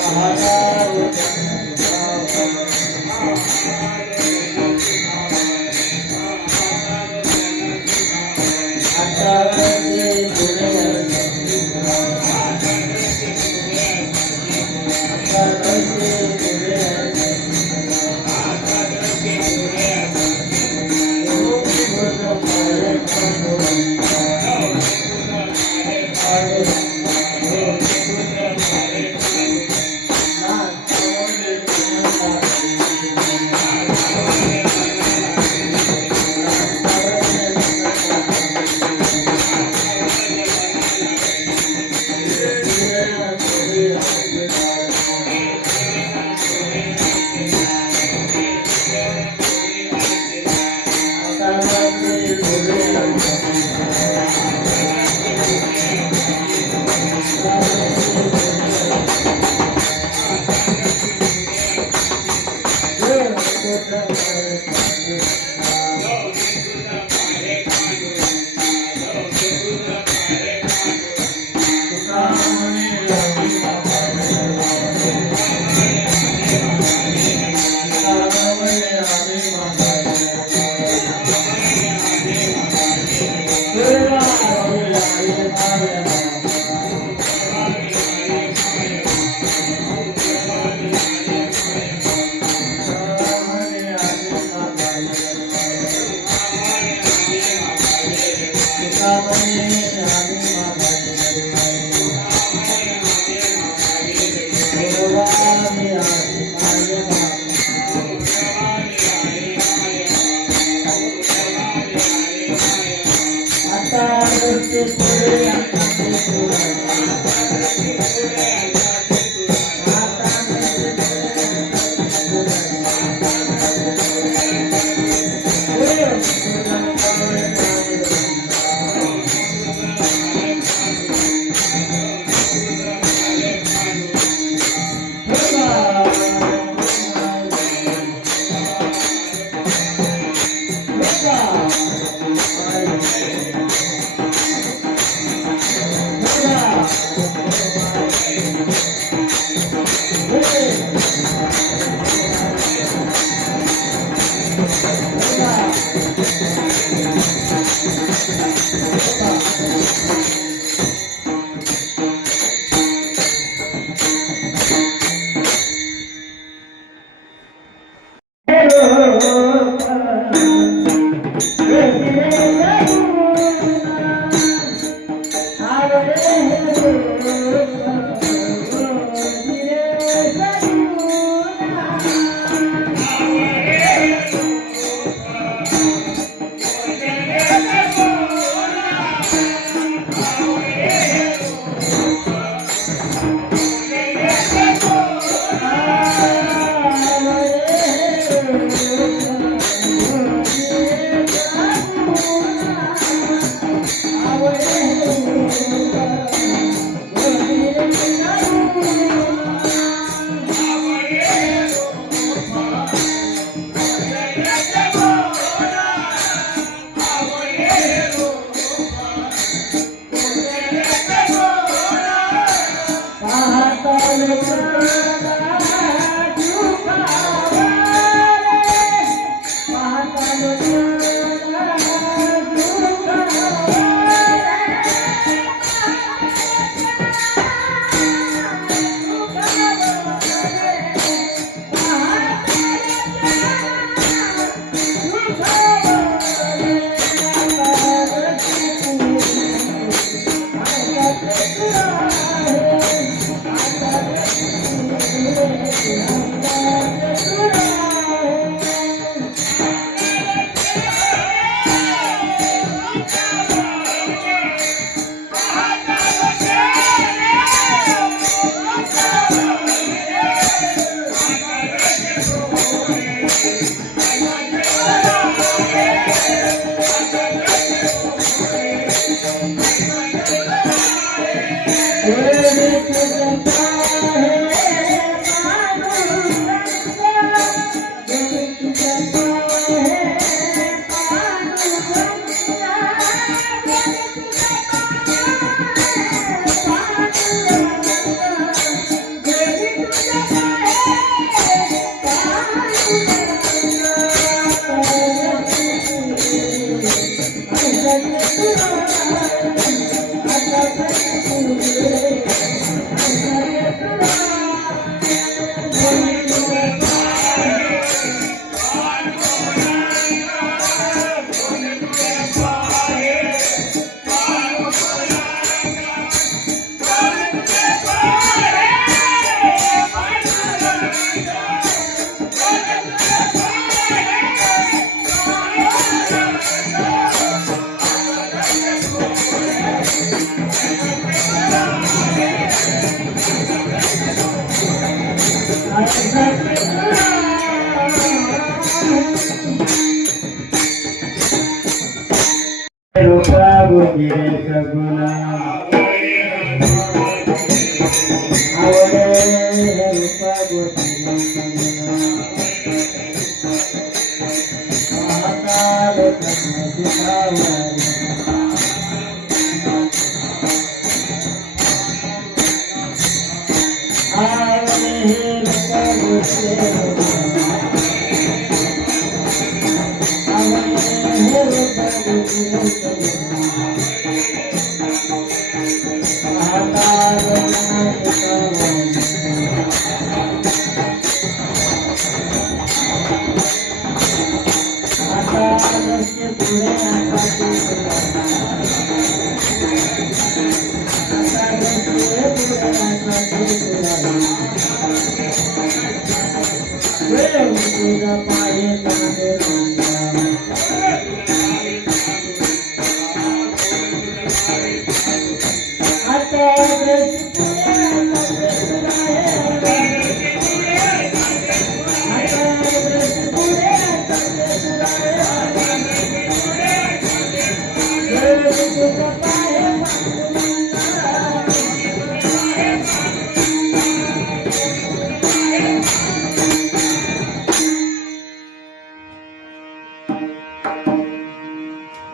Mahara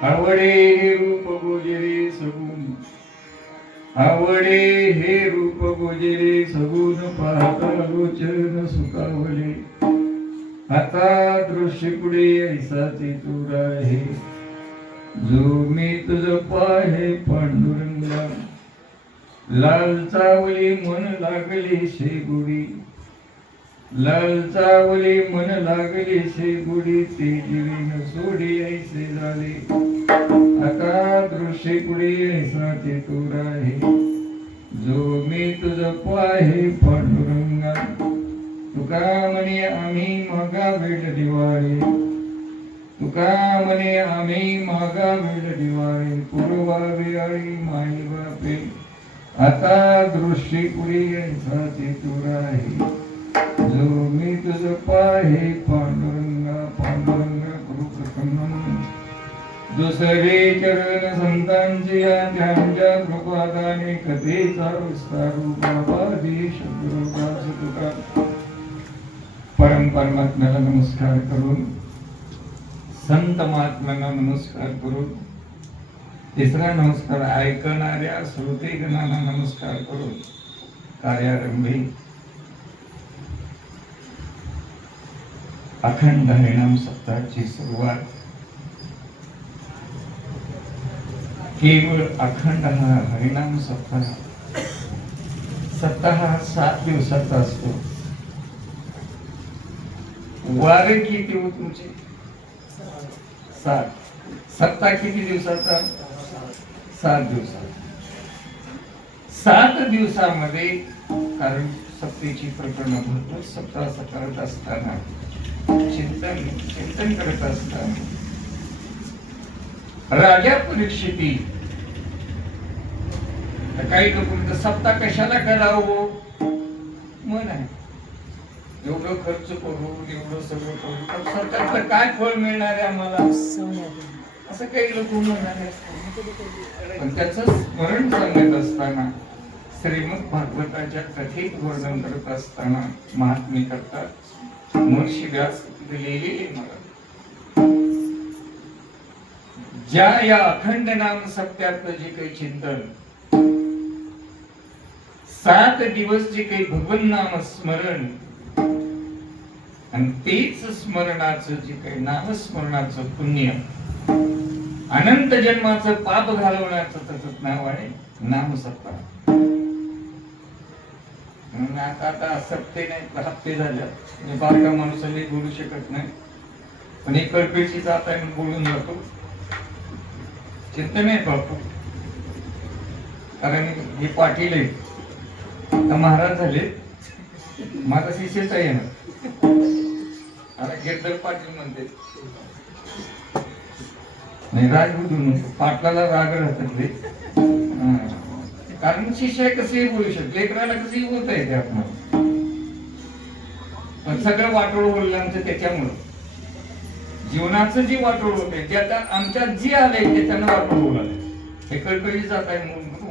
आवडे हे रूप गोजिरे सगुण, आवडे हे रूप गोजिरे सगुण, पाहता लोचन सुखावले, आता दृश्य पुढे ऐसाचे तूर आहे, जो मी तुझ पाहे पांडुरंगा, लाल चावली मन लागली शेगुडी, लाल चावली मन लागली शेगुडी, ते जीवन सोडी ऐसे झाले, आता दृश्य पुढे ऐसाचे तूर आहे. जपा हे पांडुरंगा. तुका म्हणे आम्ही मागा वेळ दिवाळी, तुका म्हणे आम्ही मागा वेळ दिवाळी. पूर्वा वेळी माई बापे आता दृष्टी पुरी यांचा तुराही. जो मी तुझ पाहे पांडुरंगा पांडुरंगा गुरु प्रसन्न. दुसरे चरण संतांचे त्यांच्या कृपादाने कथेचा विस्तारू. बाबा देश गुरुदास तुका. परमात्म्याला नमस्कार करून, संत महात्म्यांना नमस्कार करून, तिसरा नमस्कार ऐकणाऱ्या श्रोतेगणांना नमस्कार करून कार्यारंभी अखंड हरिनाम सप्ताहाची सुरुवात. केवळ अखंड हा हरिनाम सप्ताह 7 दिवसाचा असतो. वारे किती हो तुमचे? 7. सप्ताह किती दिवसाचा? 7 दिवसाचा. 7 दिवसामध्ये, कारण सप्तेची प्रकरण भरपूर सप्ताह करत असताना, चिंतन करत असताना राजा परीक्षिती, काही लोक म्हणतात सप्ताह कशाला करावं? मन आहे एवढं खर्च करून, एवढं सगळं करून, तर सरकारचं काय फळ मिळणार आहे आम्हाला, असं काही लोक म्हणाले. पण त्याच स्मरण सांगत असताना, श्रीमद भागवताच्या कथेत वर्णन करत असताना महात्मे करतात, महर्षी व्यास लिहिलेले मला, ज्या या अखंड नाम सप्त्यातलं जे काही चिंतन, 7 दिवस जे काही भगवन नाम स्मरण आणि तेच स्मरणाचं जे काही नामस्मरणाचं पुण्य, अनंत जन्माचं पाप घालवण्याचं त्याच नाव आहे नाम सप्ताह. आता सप्ते नाही, हप्ते झाल्या, बारका माणसाला बोलू शकत नाही, पण एक कळपेची जात आहे बोलून जातो. चिंतन आहे बापू, कारण हे पाटील आहे, आता महाराज झाले, माझा शिष्यच आहे ना. आता गिरधर पाटील म्हणते नाही, राजबुद्धी म्हणतो, पाटलाला राग राहतात, कारण शिष्य कसेही बोलू शकते, लेकराला कसेही बोलता येते आपल्याला. पण सगळं वाटोळ बोललं आमचं त्याच्यामुळं, जीवनाचं जी वाटोळ होते, ज्याच्या आमच्यात जी आले त्याच्यानं वाटोळ बोलाले. हे कळकळी जात आहे,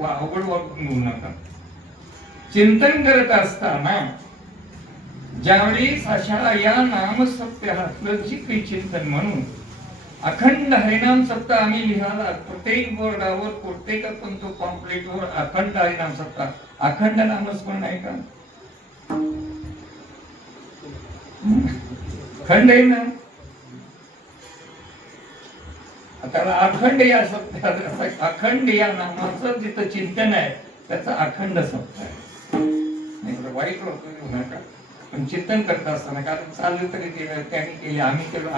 अवघड वाटून बोलू नका. चिंतन करत असताना ज्यावेळी अशा या नाम सप्ताहातलं जी काही चिंतन म्हणून अखंड हरिनाम सप्ताह आम्ही लिहायला, प्रत्येक बोर्डावर, प्रत्येक पण तो पॉम्पलेटवर अखंड हरिनाम सप्ताह, अखंड नामस्मरण आहे का? खंड आहे ना. त्याला अखंड या सप्ताह, अखंड या नामाचं जिथं चिंतन आहे त्याचा अखंड सप्ताह आहे. वाईट होतो नका, पण चिंतन करत असताना, कारण चाललं तरी त्यांनी केले, आम्ही केलं,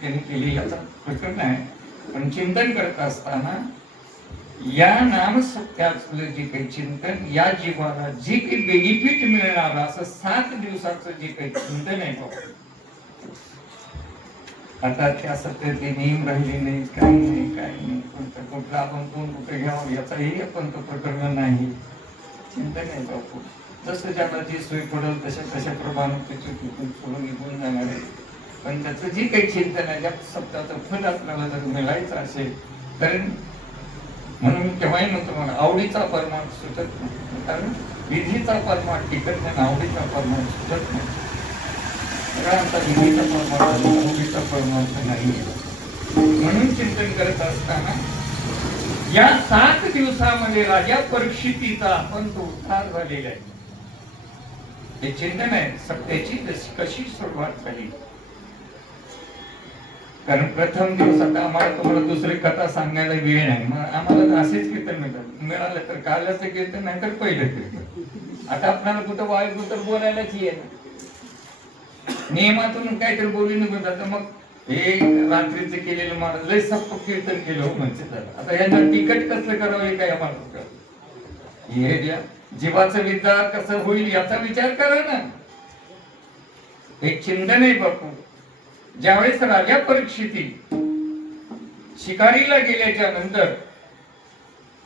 त्यांनी केले, याचा प्रकरण आहे. पण चिंतन करत असताना या नाम सत्याचं जे काही चिंतन, या जीवाला जे काही बेनिफिट मिळणार, असं 7 दिवसाचं जे काही चिंतन आहे बाबा, आता त्या सत्याचे नियम राहिले नाही, काही नाही. कुठला आपण कोण कुठे घ्यावं याचाही आपण तो प्रकरण नाही. चिंतन आहे बापू, जसं ज्याला जी सोय पडेल तशा प्रमाणे त्याची सोडून निघून जाणार आहे. पण त्याचं जे काही चिंतन आहे, ज्या सप्ताहाचं फल आपल्याला जर मिळायचं असेल तर, म्हणून मी केव्हाही म्हणतो, मला आवडीचा परमार्थ सुटत नाही, कारण विधीचा परमार्थ टिकत नाही, आवडीचा परमार्थ सुटत नाही. आमचा विधीचा परमार्थ, आवडीचा परमार्थ नाही. म्हणून चिंतन करत असताना या 7 दिवसामध्ये राजा परीक्षितीचा आपण तो उद्धार झालेला आहे. हे चिंतन आहे सत्याची कशी सुरुवात झाली. कारण प्रथम दिवस, आता आम्हाला तुम्हाला दुसरी कथा सांगायला वेळ नाही, मग आम्हाला असेच कीर्तन मिळालं तर कालचं कीर्तन नाही तर पहिलं कीर्तन. आता आपल्याला कुठं वाईट तर बोलायलाच ये ना, नियमातून काहीतरी बोलू नको जातं. मग हे रात्रीचं केलेलं मला लय सप्प कीर्तन केलं हो म्हणजे. आता यांना तिकट कसं करावं हे काय आम्हाला, हे द्या जीवाचं विचार कसं होईल याचा विचार करा ना. एक चिंतन आहे बापू. ज्यावेळेस राजा परीक्षिती शिकारीला गेल्याच्या नंतर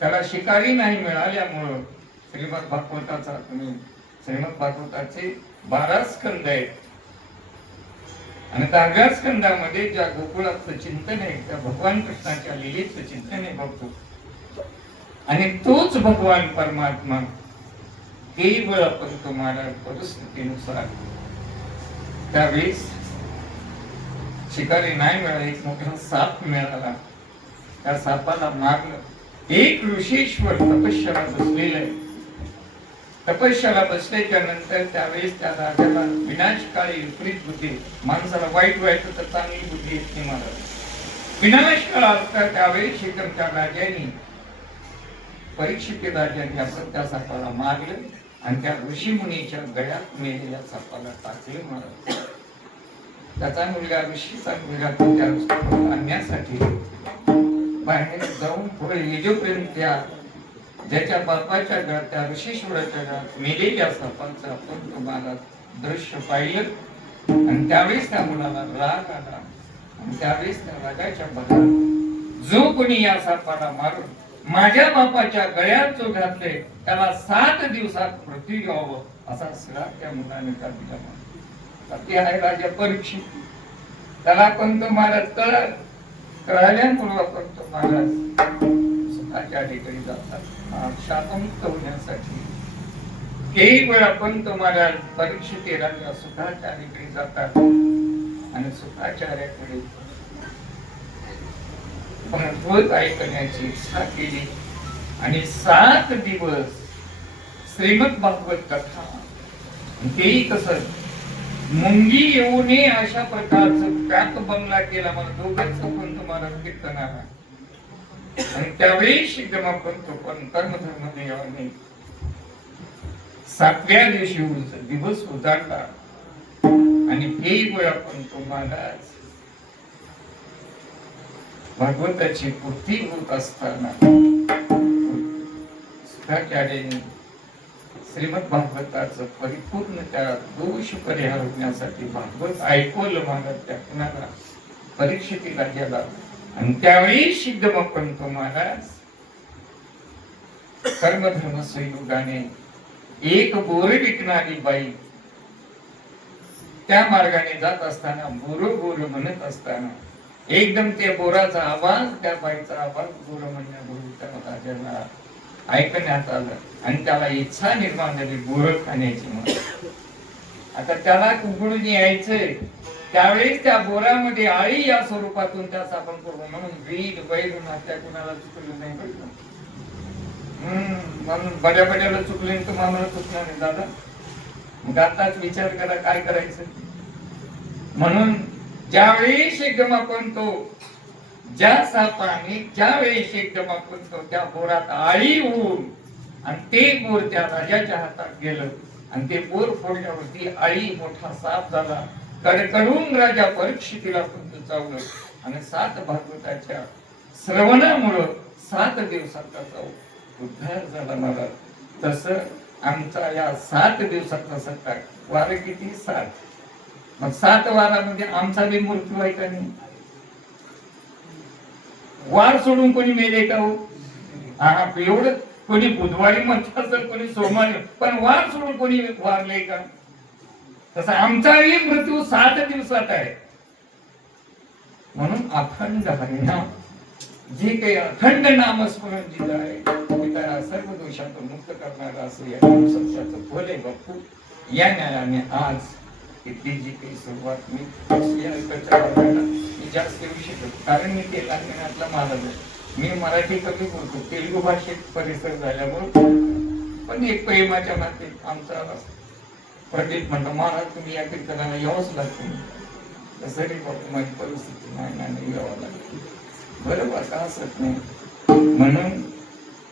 त्याला शिकारी नाही मिळाल्यामुळं श्रीमद भागवताचा श्रीमद भागवताचे 12 स्कंद आहेत आणि 10व्या स्कंदामध्ये ज्या गोकुळाचं चिंतन आहे त्या भगवान कृष्णाच्या लीलेचं चिंतन आहे बघतो. आणि तोच भगवान परमात्मा केवळ आपण तुम्हाला परिस्थितीनुसार त्यावेळेस शिकारी नाही मिळाला, एक मोठा साप मिळाला. त्या सापाला मारलं. एक ऋषीश्वर तपश्चर्या बसलेला आहे. तपश्चर्या बसल्याच्या नंतर त्यावेळेस त्या राजाला विनाशकाळी विपरीत बुद्धी, माणसाला वाईट व्हायचं तर चांगली बुद्धी येत नाही मला. विनाशकाळ असता त्यावेळेस एकदम त्या राजाने परीक्षित राजाने आपण त्या सापाला मारलं आणि त्या ऋषी मुनीच्या गळ्यात मेलेल्या सापाला टाकले महाराज. त्याचा मुलगा ऋषीचा मुलगा त्या आणण्यासाठी बाहेर जाऊन पुढे येजोपर्यंत त्या ज्याच्या बापाच्या गळ्यात त्या ऋषीश्वराच्या गळ्यात मेलेल्या सापांचं आपण तुम्हाला दृश्य पाहिलं. आणि त्यावेळेस त्या मुलाला राग आला आणि त्यावेळेस त्या रागाच्या बदलात जो कोणी या सापाला मारून माझ्या बापाच्या गळ्यात जो घातले त्याला 7 दिवसात पृथ्वी यावं असा श्राप त्या मुलाने का दिला. ते आहे राजा परीक्षित. त्याला पण तो महाराज कळाल्यामुळे आपण तो महाराज सुखाच्या ठिकाणी जातात शापमुक्त होण्यासाठी. केवळ आपण तो महाराज परीक्षित राजा सुखाच्या ठिकाणी जातात आणि सुखाचार्याकडे भगवत ऐकण्याची इच्छा केली आणि 7 दिवस श्रीमद भागवत कथा. तेही कसं मुंगी येऊ नये अशा प्रकारचं पॅक बंगला केला. मला दोघांचं पण तुम्हाला कीर्तनाला आणि त्यावेळी शिकम आपण तो पण कर्मधर्म यावर नाही. 7व्या दिवशी दिवस उजाडला आणि केवळ आपण तुम्हाला भगवंताची पूर्ती होत असताना सुखाचार्याने श्रीमद भागवताचं परिपूर्ण त्या दोष परिहार होण्यासाठी भागवत ऐकवलं महाराज त्या कुणाला परीक्षितीला गेला. आणि त्यावेळी सिद्धम पंत महाराज कर्मधर्म संयोगाने एक बोर विकणारी बाई त्या मार्गाने जात असताना बोरो बोर म्हणत असताना एकदम ते बोराचा आवाज त्या बाईचा आवाज बोर म्हणण्याबरोबर त्या राजाला ऐकण्यात आलं आणि त्याला इच्छा निर्माण झाली बोर खाण्याची. म्हणून आता त्याला उघडून यायचंय त्यावेळेस त्या बोरामध्ये आळी या स्वरूपातून त्याचा आपण करू म्हणून वीड बैल त्या कुणाला चुकलं नाही बघितलं म्हणून बड्या बड्याला चुकले तर मामाला चुकणार नाही दादा. मग आताच विचार करा काय करायचं. म्हणून ज्यावेळेस एकदम आपण तो ज्या सापाने ज्यावेळेस एकदम आपण तो त्या बोरात आळी होऊन आणि ते बोर त्या राजाच्या हातात गेलं आणि ते बोर फोडल्यावरती आळी मोठा साप झाला. कडकडून राजा परीक्षितीला पण चावलं आणि 7 भागवताच्या श्रवणामुळं 7 दिवसात त्याचा उद्धार झाला महाराज. तसं आमचा या 7 दिवसाचा सत्कार वार किती 7. मग 7 वारामध्ये आमचा बी मृत्यू आहे का नाही. वार सोडून कोणी मेले का हो. हा एवढं कोणी बुधवारी म्हणत असेल कोणी सोमवारी पण वार सोडून कोणी वारले का. तसा आमचाही मृत्यू 7 दिवसात आहे. म्हणून अखंड हरिनाम जे काही अखंड नामस्मरण जिथं आहे त्या सर्व दोषातून मुक्त करणारा असं या सत्याचं फल आहे बापू. या न्यायाने आज इथली जी काही सुरुवात मी जास्त येऊ शकत कारण मी तेलंगणातला महाराज आहे. मी मराठी कमी बोलतो तेलुगू भाषेत परिसर झाल्यामुळे पण एक प्रेमाच्या नाते आमचा प्रदीप म्हणतो महाराज तुम्ही या कीर्तनाला यावंच लागतं. तसं रे बापू माझी परिस्थिती नाही यावं लागतं. बरोबर का असत नाही. म्हणून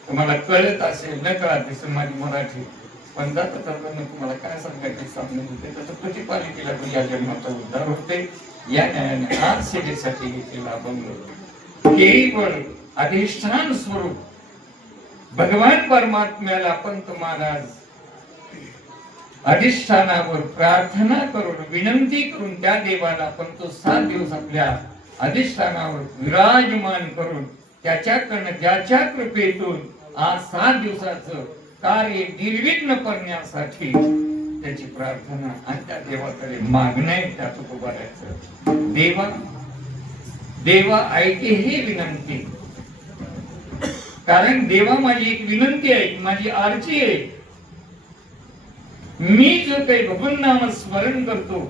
तुम्हाला कळत असेल न कळत असेल माझी मराठी पण जात तुम्हाला काय सांगायचे सामने होते त्याचं प्रतिपालिकेला या जन्माचा उद्धार होते. या न्यायाने आज सेवेसाठी घेतलेला अभंग केवळ अधिष्ठान स्वरूप भगवान परमात्म्याला पण तुम्हाला अधिष्ठानावर प्रार्थना करून विनंती करून त्या देवाला पण तो 7 दिवस आपल्या अधिष्ठानावर विराजमान करून त्याच्याकडनं ज्याच्या कृपेतून आज 7 दिवसाचं कार्य निर्विघ्न करण्यासाठी त्याची प्रार्थना आणि त्या देवाकडे मागणे त्यात उभारायचं. देवा ऐके ही विनंती. कारण देवा माझी एक विनंती आहे, माझी आरती आहे. मी जो काही भगवान नाम स्मरण करतो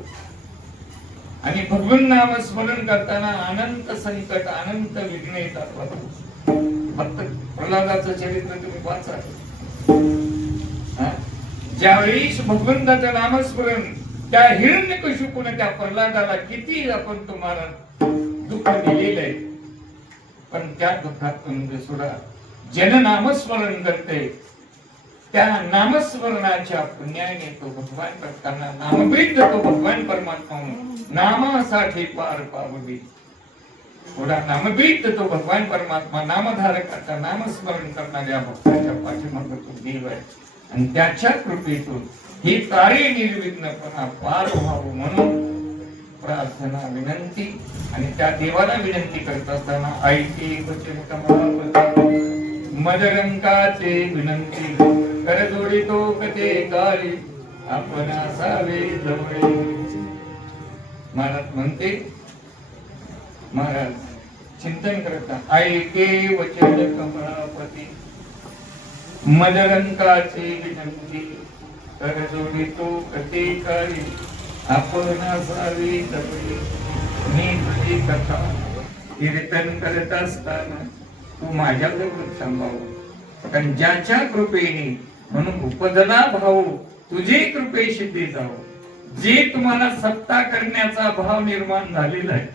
आणि भगवान नाम स्मरण करताना अनंत संकट अनंत विघ्न येतात. फक्त प्रल्हादाचं चरित्र तुम्ही वाचा. ज्यावेळी भगवंताचं नामस्मरण त्या हिरण्यकशिपूने त्या प्रल्हादाला किती आपण तुम्हाला दुःख दिलेलं आहे, पण त्या दुःखातून सुद्धा जन नामस्मरण करते. त्या नामस्मरणाच्या पुण्याने तो भगवान करताना नामवृद्ध तो भगवान परमात्मा नामासाठी पार पावली. थोडा नामवृद्ध तो भगवान परमात्मा नामधारकाचा नामस्मरण करणाऱ्या भक्ताच्या पाठीमागे तो देव आहे आणि त्याच्या कृपेतून ही कार्य निर्विघ्नपणा पार व्हावं म्हणून प्रार्थना विनंती. आणि त्या देवाला विनंती करत असताना ऐके वचन कमलापती मदरंकाचे विनंती कर जोडितो कते काळी आपण असावे जवळे. महाराज म्हणते, महाराज चिंतन करता ऐके वचन कमलापती मदरंकाचे विनंती कर जोडितो कते काळी आपण असावे जवळे. मी तुझी कथा कीर्तन करत असताना तू माझ्याजवळ थांबावं. कारण ज्याच्या कृपेने म्हणून उपजला भाव तुझे कृपेशी जावं. जे तुम्हाला सत्ता करण्याचा भाव निर्माण झालेला आहे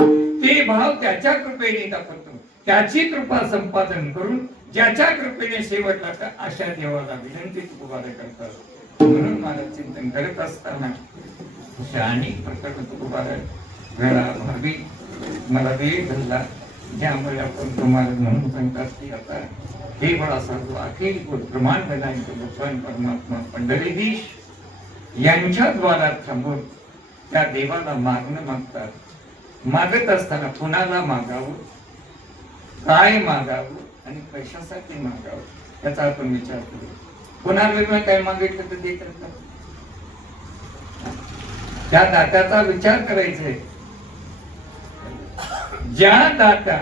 ते भाव त्याच्या कृपेने दाखवतो. त्याची कृपा संपादन करून ज्याच्या कृपेने शेवटला तर अशा देवाला विनंती तुकोबारे करतात. म्हणून मला चिंतन करत असताना अनेक प्रकरण तुकोबारे वेळा भावी मला वेळ घडला, ज्यामुळे आपण तुम्हाला म्हणून सांगतात की आता देवळ असा जो अखिल ब्रह्मांड भगवान परमात्मा पंढरीधीश यांच्या द्वारात थांबून त्या देवाला मागणं मागतात. मागत असताना कुणाला मागावं, काय मागावं आणि कशासाठी मागावं याचा आपण विचार करू. कुणाला वेगळं काय मागितलं तर देत राहतात. त्या दात्याचा विचार करायचा आहे. ज्या दाता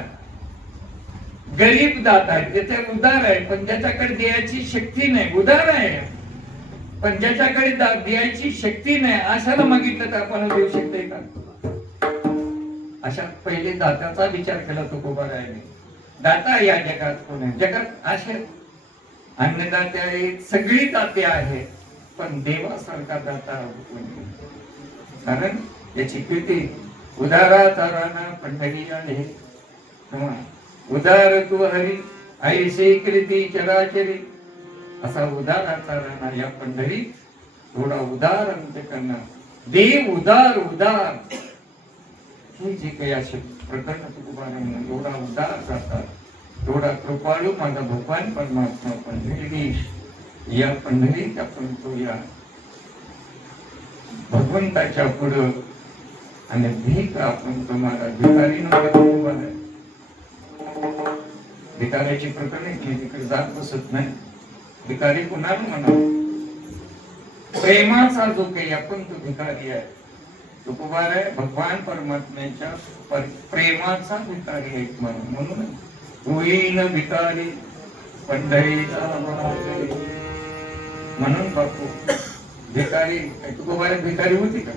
गरीब दाता आहे, त्याच्या उदार आहे पण ज्याच्याकडे द्यायची शक्ती नाही, उदार आहे पण ज्याच्याकडे द्यायची शक्ती नाही, अशाला मागितलं तर आपण देऊ शकते का? अशा पहिले दात्याचा विचार केला तुकोबारायाने. दाता या जगात कोण आहे? जगात असे अन्नदाते आहेत, सगळी दाते आहेत, पण देवासारखा दाता कोणी? कारण याची कृती उदारा ताराना पंढरी आहे. उदार तू हरी ऐसे कृती चराचरी. असा उदाराचा राणा या पंढरी थोडा उदार अंतकरणा देव उदार उदार. हे जे काही असे प्रकरण तुकोबारायांना एवढा उदार जातात, थोडा कृपाळू माझा भगवान परमात्मा पंढरीधीश या पंढरीत आपण तो या भगवंताच्या पुढं आणि भीक आपण तुम्हाला भिकारी नव्हे. भिकाऱ्याची प्रकरणे तिकडे जात बसत नाही. भिकारी कुणाला म्हणावं? प्रेमाचा जो काही आपण तो भिकारी आहे, तो कुमार आहे भगवान परमात्म्याच्या प्रेमाचा भिकारी आहे. म्हणून होईन भिकारी पंढरीचा वारी. म्हणून बापू भिकारी तुकोबारा भिकारी होती का?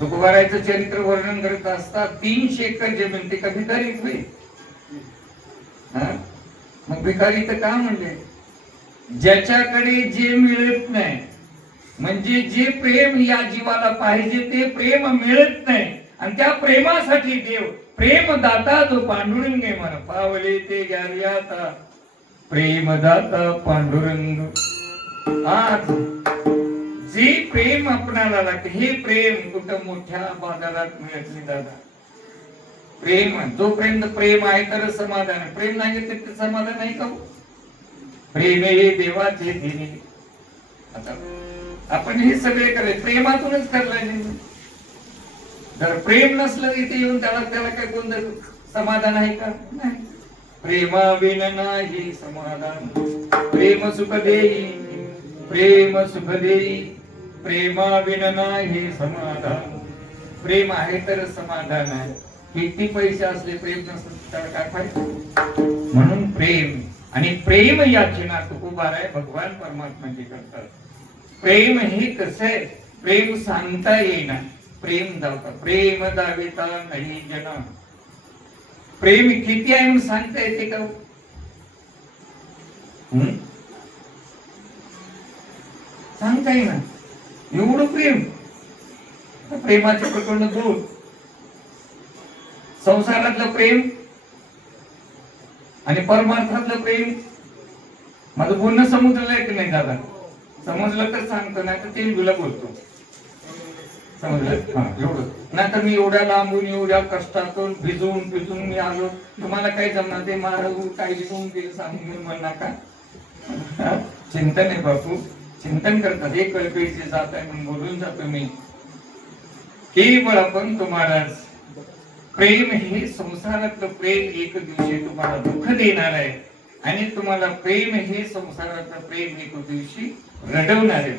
तुकोबारायचं चरित्र वर्णन करत असतात 300 एकर जमीन ते का भिकारी होईल? मग भिकारी तर का म्हणले? ज्याच्याकडे जे मिळत नाही, म्हणजे जे प्रेम या जीवाला पाहिजे ते प्रेम मिळत नाही आणि त्या प्रेमासाठी देव प्रेमदाता जो पांडुरंग आहे म्हणा पावले ते ग्यारियाता प्रेमदाता पांडुरंग. आज जे प्रेम आपणाला लागते हे प्रेम कुठं मोठ्या बाजारात मिळत नाही दादा. प्रेम जोपर्यंत प्रेम आहे तर समाधान आहे. प्रेम नाही तर समाधान आहे का? प्रेम हे देवाचे दिले. आता आपण हे सगळे करायचे प्रेमातूनच करलाय. जर प्रेम नसलं इथे येऊन त्याला काय कोणतं समाधान आहे का? नाही. प्रेमा बिन नाही समाधान. प्रेम सुख देई, प्रेम सुख देई, प्रेमा बिन नाही समाधान. प्रेम आहे तर समाधान आहे. किती पैसे असले प्रेम नसलं त्याला काय फायदा? म्हणून प्रेम आणि प्रेम याचना तुकोबाराय भगवान परमात्माची करतात. प्रेम हे कसं आहे? प्रेम सांगता येईना. प्रेम दावता, प्रेम दाविता नाही जना. प्रेम किती आहे म्हणून सांगता येते का? सांगता येईना एवढं प्रेम. प्रेमाचे प्रकरण दूर. संसारातलं प्रेम आणि परमार्थातलं प्रेम. माझं बोलणं समजलंय की नाही दादा? समजलं तर सांगतो, नाही तर तेलगुला बोलतो. समजलं? हा, एवढं. नाही तर मी एवढ्या लांबून एवढ्या कष्टातून भिजून पिजून मी आलो. तुम्हाला काय जमणार? ते महाराज काय लिहून ते सांगून म्हणणार का? चिंतन आहे बापू. चिंतन करतात. हे कळकळीचे जात आहे म्हणून बोलून जातो मी. केवळ आपण तुम्हाला प्रेम हे संसारातलं प्रेम एक दिवशी तुम्हाला दुःख देणार आहे आणि तुम्हाला प्रेम हे संसारातलं प्रेम एक दिवशी रडवणार आहे.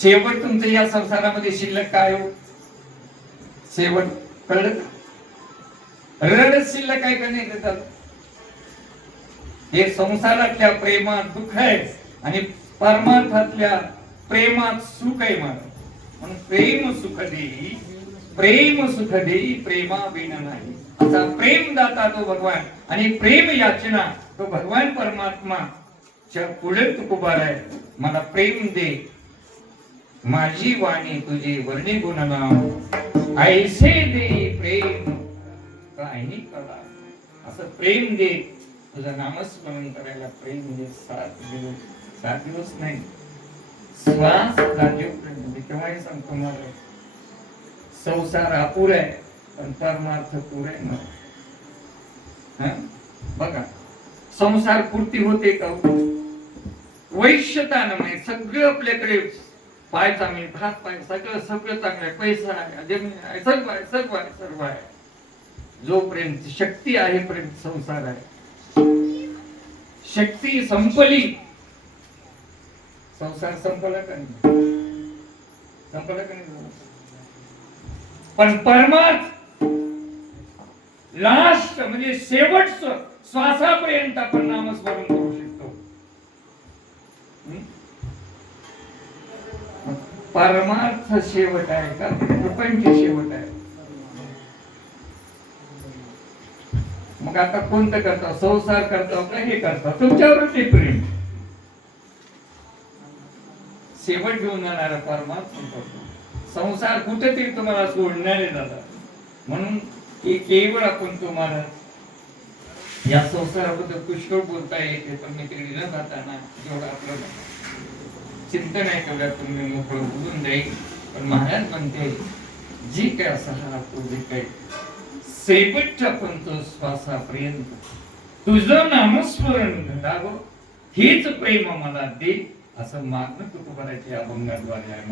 शेवट तुमचं या संसारामध्ये शिल्लक काय हो? शेवट कळलं? रडच शिल्लक काय का नाही देतात? हे संसारातल्या प्रेमात दुःख आहे आणि परमार्थातल्या प्रेमात सुख आहे. म्हणून प्रेम सुख देई, प्रेम सुख देई, प्रेमा बिन नाही. असा प्रेम दाता तो भगवान आणि प्रेम याचना तो भगवान परमात्मा च्या पुढे तुकोबार आहे. मला प्रेम दे, माझी वाणी तुझे वर्णी गुण नाव, ऐसे दे प्रेम काही कळा. असं प्रेम दे. तुझं नामस्मरण करायला प्रेम दे. 7 दिवस नाही, श्वास जागेपर्यंत. केव्हाही सांगतो मला संसार अपुरा आहे पण परमार्थ पुरे आहे. बघा संसार पूर्ती होते का? वैश्यतानमय सगळं आपल्याकडे पायचा मी हात पाय सगळं सगळं चांगलं आहे. पैसा आहे, जमीन आहे, सर्व आहे, सर्व आहे, सर्व आहे. जोपर्यंत शक्ती आहे पर्यंत संसार आहे. शक्ती संपली, संसार संपला का नाही? संपला का नाही? पण परमार्थ लास्ट म्हणजे शेवटचं श्वासापर्यंत आपण नामस्मरण करू शकतो. परमार्थ शेवट आहे का? प्रपंच शेवट आहे. मग आता कोणतं करता? संसार करता का हे करता? तुमच्यावरच ते प्रेम. शेवट घेऊन जाणारा परमार्थ संसार कुठेतरी तुम्हाला सोडणारे दादा. म्हणून केवळ आपण तुम्हाला या संसाराबद्दल पुष्कळ बोलता येते पण मी तिकडे न जाताना जेवढं आपलं चिंतन आहे तेवढ्या तुम्ही मोकळं बोलून जाईल. पण महाराज म्हणते जी काय असा हा तो जे काय शेवटच्या पण तो श्वासापर्यंत तुझं नामस्मरण घडावं हेच प्रेम मला दे असं मागणं तुकोबाराच्या या अभंगाद्वारे आहे.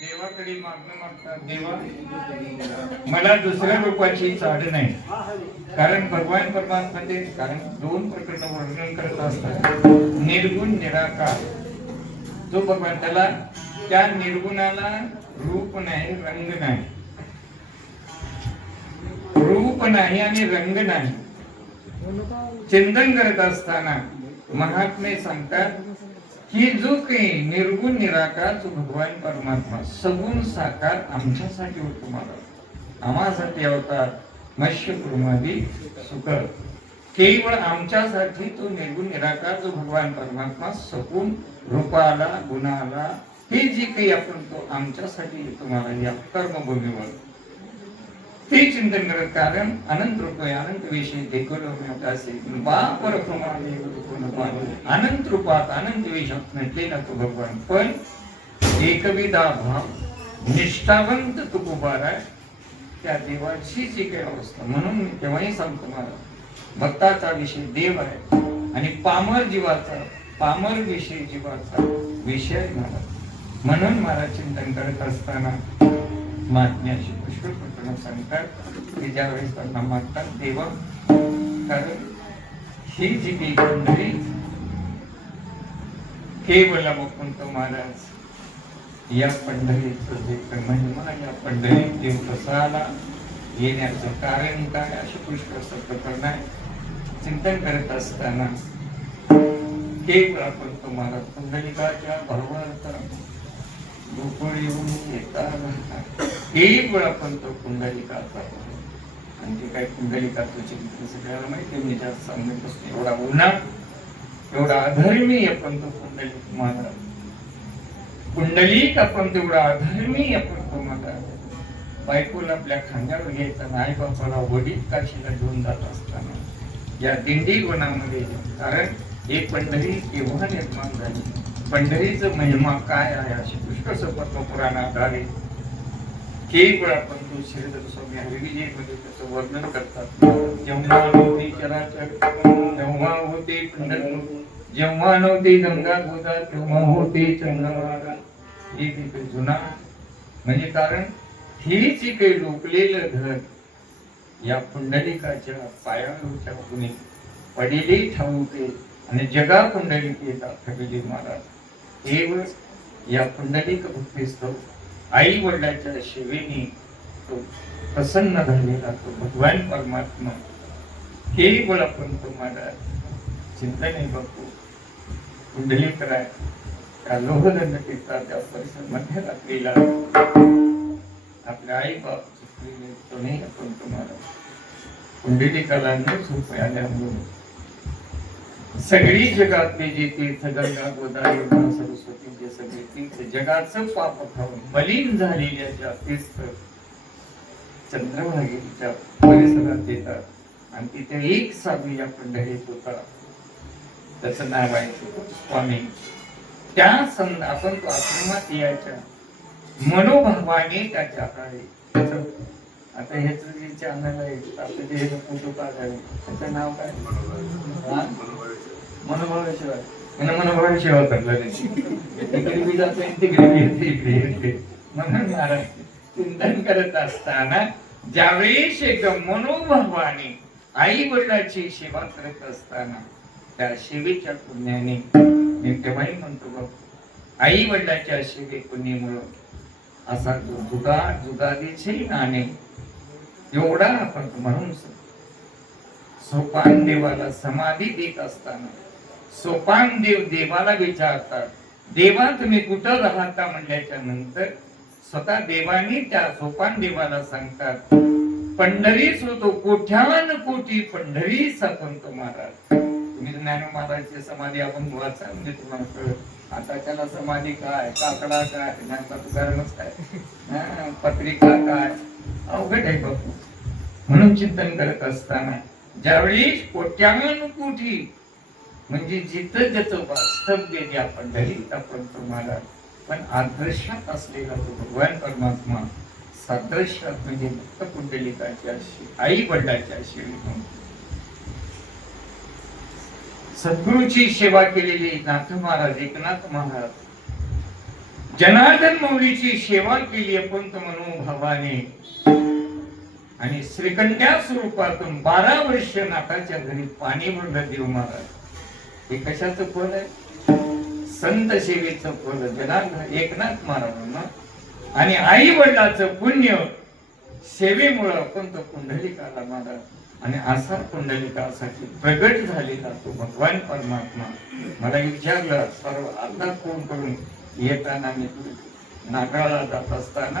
देवाकडे मागणं मागतात, देवा मला दुसऱ्या रूपाची चाड नाही. कारण भगवान परमात्म्याचे कारण दोन प्रकरण वर्णन करत असतात. निर्गुण निराकार जो भगवान, त्याला त्या निर्गुणाला रूप नाही, रंग नाही. रूप नाही आणि रंग नाही. चिंतन करत असताना महात्मे सांगतात की जो काही निर्गुण निराकार जो भगवान परमात्मा सगुण साकार आमच्यासाठी होतो, मला आम्हासाठी अवतार मत्स्य कुर्मादी सुख, केवळ आमच्यासाठी तो निर्गुण निराकार जो भगवान परमात्मा सगुण रूपाला गुणाला हे जे काही आपण तो आमच्यासाठी येतो मला या कर्मभूमीवर ते चिंतन करत. कारण अनंत रूप अनंत विषय देखील अनंत रूपात अनंत विषयात नटलेला तो भगवान, पण एकविधा भाव निष्ठावंत तो उभार आहे त्या देवाची जी काही अवस्था. म्हणून मी तेव्हाही सांगतो मला भक्ताचा विषय देव आहे आणि पामर विषय जीवाचा विषय मला. म्हणून मला चिंतन करत असताना महात्म्याशी पुष्कळ प्रकरण सांगतात की ज्यावेळेस त्यांना मागतात देवा, कारण ही जी काही मंडळी केवळ मुकुंद महाराज या पंढरीचं जे महिमा, या पंढरीत देव कसा आला, येण्याचं कारण काय, असे पुष्कळ प्रकरण आहे. चिंतन करत असताना केवळ आपण तुम्हाला पुंडलिकाच्या भावार्थ गोकुळ येऊन येतात, केवळ आपण तो पुंडलिकाचा आणि ते काय पुंडलिकाचं चिंतन सगळ्याला माहिती. मी जास्त सांगत असतो एवढा उन्हा एवढा अधर्मी आपण तो पुंडलिक महाराज, पुंडलिक आपण तेवढा अधर्मी आपण तो महाराज बायकोला आपल्या खांद्यावर घ्यायचा, आई बापाला वडील काशीला घेऊन जात असताना या दिंडी वनामध्ये. कारण हे पंढरी केव्हा निर्माण झाली, पंढरीचं महिमा काय आहे अशी पुष्कळ पद्मपुराणात आले. केवळ आपण तो श्रीधर स्वामी हरिविजय मध्ये त्याचं वर्णन करतात. जेव्हा नव्हती चराचर तेव्हा होते पंढरपूर, जेव्हा नव्हती गंगा गोदा तेव्हा होते चंद्रभागा. हे तिथे जुना म्हणजे कारण ही जी काही लोकलेलं घर या पुंडलिकाच्या पायावरच्या कुणी पडिले ठाऊके आणि जगा पुंडलिक येतात ठरलेली महाराज. केवळ या पुंडलिक भक्तीस्तव आई वडिलांच्या सेवेने तो प्रसन्न झालेला तो भगवान परमात्मा केवळ आपण तो महाराज चिंतने बघतो. पुंडलिक राय त्या लोहदंड पिता त्या परिसर मध्यरात्रीला आपल्या आई बाप आपण तुम्हाला पुंडलिकाला न झोप आल्यामुळे सगळी जगातले जे तीर्थ गंगा गोदावरी यमुना सरस्वती जे सगळे तीर्थ जगाचं पाप खाऊन मलिन झालेल्या ज्या तीर्थ चंद्रभागेच्या परिसरात येतात आणि तिथे एक साधू या पंढरीत होता, त्याचं नाव आहे स्वामी. त्या आपण तो आश्रमात यायच्या मनोभावाने त्याच्या काळी आता ह्याच जे चॅनल आहे आपलं जे फोटो काढावे त्याचं नाव काय, मनोभाव सेवा. मनोभाव सेवा करला तिकडे मी जातो तिकडे इकडे. म्हणून महाराज चिंतन करत असताना ज्यावेळेस एक मनोभावाने आई वडिलांची सेवा करत असताना त्या सेवेच्या पुण्याने मी तेव्हाही म्हणतो बघ, आई वडिलांच्या सेवे पुण्यामुळं असा जुगादीचे नाणे एवढा आपण म्हणून सोपान देवाला समाधी देत असताना सोपान देव देवाला विचारतात, देवा तुम्ही कुठं राहता म्हणल्याच्या नंतर स्वतः देवानी त्या सोपान देवाला सांगतात, पंढरीच होतो कोट्यान कोटी पंढरी संत महाराज. तुम्ही ज्ञान महाराजची समाधी आपण वाचा म्हणजे तुम्हाला कळत आता त्याला समाधी काय, काकडा काय, तुकारामच काय, पत्रिका काय, अवघड आहे बापू. म्हणून चिंतन करत असताना ज्यावेळी कोट्यान कोटी म्हणजे जिथं ज्याचं वास्तव्य जे आपण दलित आपण तुम्हाला पण आदर्शात असलेला तो भगवान परमात्मा सादृश्यात म्हणजे भक्त पुंडलिकाच्या आई वडिलाच्या शिवून सद्गुरूची सेवा केलेली नाथ महाराज एकनाथ महाराज जनार्दन मौलीची सेवा केली अपंत मनोभावाने आणि श्रीकंठ्या स्वरूपातून 12 वर्ष नाथाच्या घरी पाणी भरलं देव महाराज. हे कशाचं फळ आहे? संत सेवेचं फळ जनार्दन एकनाथ महाराजांना आणि आई वडिलाचं पुण्य सेवेमुळे अपंत पुंडलिकाला महाराज आणि असा पुंडलिकासाठी प्रगट झालेला तो भगवान परमात्मा. मला विचारलं सर्व आता फोन करून येताना मी नागाळा जात असताना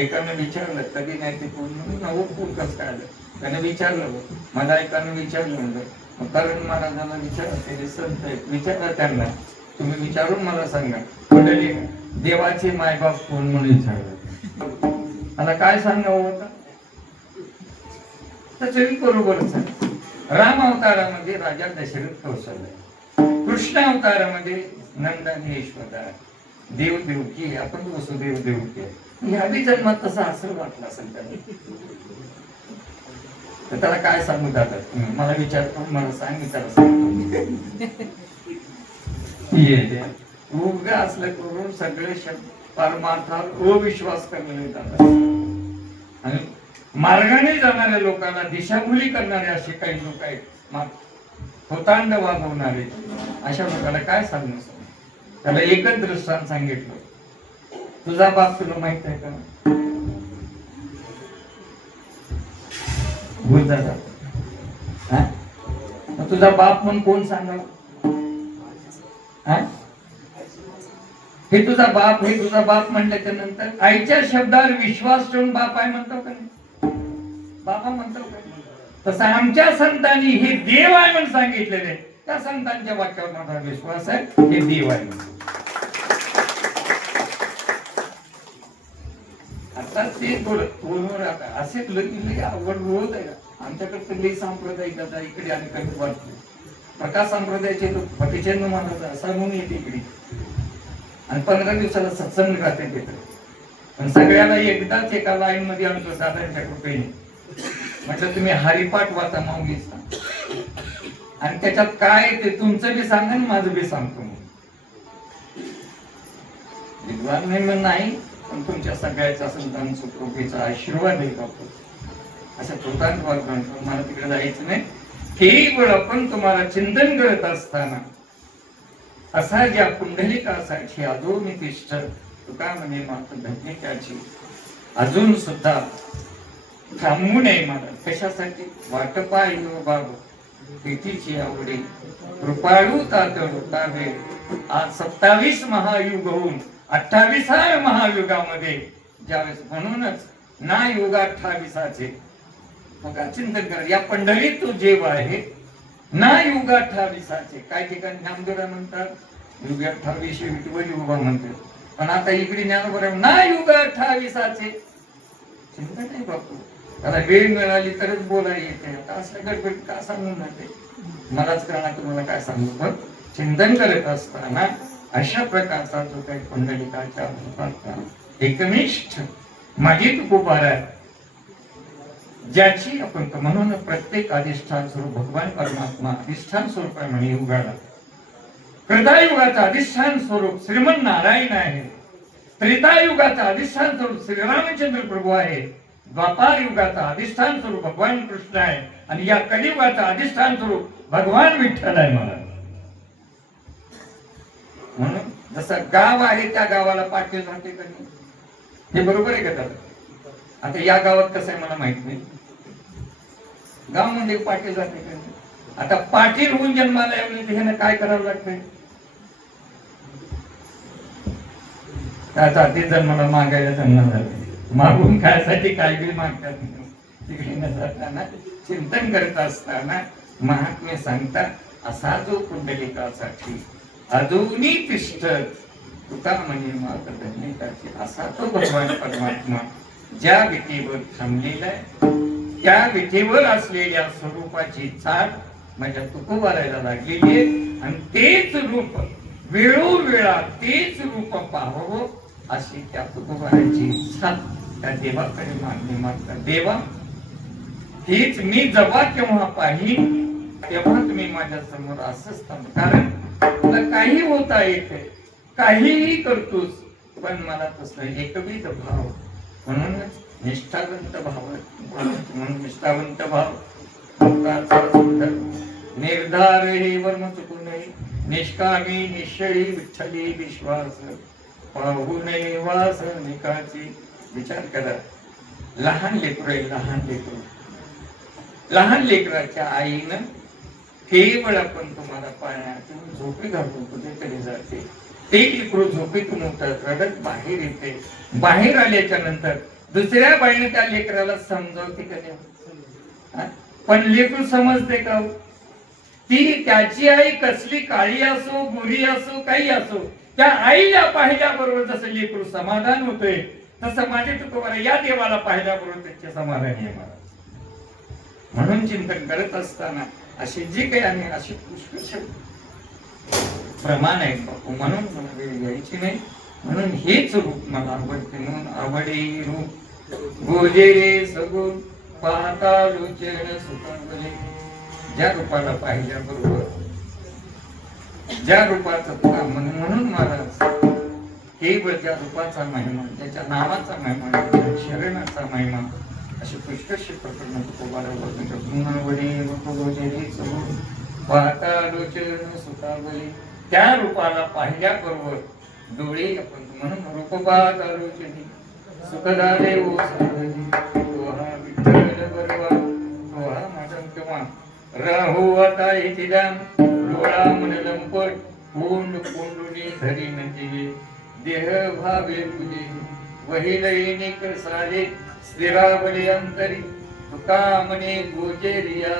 एकानं विचारलं, कधी नाही ते फोन म्हणून नवं फोन कसं काय आलं, त्यानं विचारलं. मला एकानं विचारलं म्हणलं तरुण महाराजांना विचारलं, ते संत आहेत विचारलं त्यांना, तुम्ही विचारून मला सांगा पुंडलिक देवाचे मायबाप कोण म्हणून विचारलं. मला काय सांगावं होतं तरी बरोबरच आहे. राम अवतारामध्ये राजा दशरथ कौशल्य, कृष्ण अवतारामध्ये नंद आणि यशोदा, देव देवकी आपण वसुदेव देवकी. ह्या जन्मात तसं असं वाटलं असेल तर त्याला काय सांगू दादा तुम्ही मला विचारतो मला सांग मी त्याला सांगतो. उभे असलं करून सगळे परमार्थावर अविश्वास करणे जातात आणि मार्गाने जाणाऱ्या लोकांना दिशाभूली करणारे असे काही लोक आहेत, होतांड वागवणारे अशा लोकांना काय सांगणं. त्याला एकच दृष्टांत सांगितलं, तुझा बाप तुला माहित आहे का? तुझा बाप म्हणून कोण सांगावं? हे तुझा बाप, हे तुझा बाप म्हटल्याच्या नंतर आईच्या शब्दावर विश्वास ठेवून बाप आहे म्हणतो का? बाबा म्हणतो का? तसं आमच्या संतांनी हे देव आहे म्हणून सांगितलेले, त्या संतांच्या वाक्यावर माझा विश्वास आहे, हे देव आहे. आता ते बोलवर असे लई आवड होत आहे. आमच्याकडे लई सांप्रदायिक आता इकडे आणि कमी वाटतो. प्रकाश संप्रदायाचे लोक फटीचंद म्हणतात असा म्हणून येते इकडे आणि 15 दिवसाला सत्संग राहते तिथे. पण सगळ्याला एकदाच एका लाईन मध्ये आणतो दादांच्या कृपेने. म्हटलं तुम्ही हरिपाठ वाचा माऊलीचा आणि त्याच्यात काय ते तुमचं बी सांगा आणि माझं बी सांगतो. विद्वान नाही पण तुमच्या सगळ्याचा संतांचा कृपेचा आशीर्वाद आहे बापू. असं कृतांत मला तिकडे जायचं नाही. केवळ आपण तुम्हाला चिंतन करत असताना असा ज्या पुंडलिकासाठी अजून तिष्ठ तुका म्हणे मात्र धन्यताची अजून सुद्धा थांबू नये मला. कशासाठी? वाटपा येऊ बाबू प्रीतीची आवडी कृपाळू तातडू ताबे. आज 27 महायुग होऊन 28व्या महायुगामध्ये ज्यावेळेस म्हणूनच ना युग 28चे मग चिंतन करा. या पंढरीत तो जेव आहे ना युग 28चे. काही ठिकाणी नामदेवरा म्हणतात युग 28 विठुवरी उभा म्हणतात, पण आता इकडे ज्ञानोबा ना युग 28चे. चिंता नाही बापू, त्याला वेळ मिळाली तरच बोलायला येते. आता असं गडबड का सांगून जाते मलाच करणार तुम्हाला काय सांगू. पण चिंतन करत असताना अशा प्रकारचा जो काही पुंडलिकाच्या एकनिष्ठ माझी तुकोबार आहे ज्याची आपण म्हणून प्रत्येक अधिष्ठान स्वरूप भगवान परमात्मा अधिष्ठान स्वरूप आहे म्हणे युगाला. कृतायुगाचा अधिष्ठान स्वरूप श्रीमन नारायण आहे. त्रेतायुगाचा अधिष्ठान स्वरूप श्रीरामचंद्र प्रभू आहे. द्वापार युगाचा अधिष्ठान स्वरूप भगवान कृष्ण आहे आणि या कलियुगाचा अधिष्ठान स्वरूप भगवान विठ्ठल आहे. मला म्हणून जसं गाव आहे त्या गावाला पाटील राहते कधी हे बरोबर आहे का दादा? आता या गावात कसं आहे मला माहित नाही, गाव म्हणजे पाटील जाते का? आता पाटील होऊन जन्माला येऊन ह्यानं काय करावं लागतंय? त्याचा ते जन्माला मागायला जन्म झालं, मागून खायसाठी काय बी मागतात. तिकडे न जाताना चिंतन करत असताना महात्मे सांगतात, असा जो कुंडलिकासाठी अजूनी तिष्ठत तुका म्हणे माग धन्यताची, असा तो भगवान परमात्मा ज्या विटेवर थांबलेला आहे, त्या विटेवर असलेल्या स्वरूपाची चाट माझ्या तुकोबारायला लागलेली आहे. आणि तेच रूप वेळोवेळा तेच रूप पाहावं अशी त्या तुकोबाराची इच्छा त्या देवाकडे मागणी मागतात. देवा, हीच मी जेव्हा केव्हा पाहिन तेव्हा तुम्ही माझ्या समोर असंच थांब, कारण तुला काही होता येते, काहीही करतोस, पण मला तसं एकविध भाव, म्हणूनच निष्ठावंत भाव, म्हणून निष्ठावंत भाव सुंदर निर्धार हे वर्म चुकू नये, निष्कामी निश्चयी विठ्ठली विश्वास पाहू नये वास निकाची. विचार करा, लहान लेकरू आहे, लहान लेकरू, लहान लेकराच्या आईनं केवळ आपण तुम्हाला पाण्यात झोपी घालून कुठेतरी जाते, ते लेकरू झोपेतून उठत रडत बाहेर येते. बाहेर आल्याच्या नंतर दुसऱ्या बाईने त्या लेकराला समजावते का नाही? पण लेकरू समजते का? ती त्याची आई कसली काळी असो, गोरी असो, काही असो, त्या आईला पाहिल्याबरोबर जसं लेकरू समाधान होतोय, तसं माझे तुकोबारा या देवाला पाहिल्याबरोबर त्याचे समाधान आहे मला. म्हणून चिंतन करत असताना अशी जी काही आम्ही अशी पुष्कळ प्रमाण आहे बापू, म्हणून मला वेळ घ्यायची नाही. म्हणून हेच रूप मला आवडते, म्हणून आवडी रूप गोजेरे सगुण पाहता लोचन सुखावले. ज्या रूपाला पाहिल्याबरोबर ज्या रूपाचं तुला म्हणून महाराज केवळ त्या रूपाचा महिमा, त्याच्या नावाचा महिमा, त्याच्या शरणाचा महिमा, अशी पुष्कळशी प्रकरण तुकोबारा पाहता लोचन सुखावले. त्या रूपाला पाहिल्याबरोबर डोळे आपण, म्हणून रूपपात आलोचनी सुखदारे ओ सावली, तोहा विठ्ठल बरवा तोहा माझा किंवा राहू आता इथिला डोळा मन लंपट कोंड कोंडुनी धरी नजीवे देह भावे तुझे वही लैनिक सारे स्थिरावले अंतरी तुका मने गोजेरिया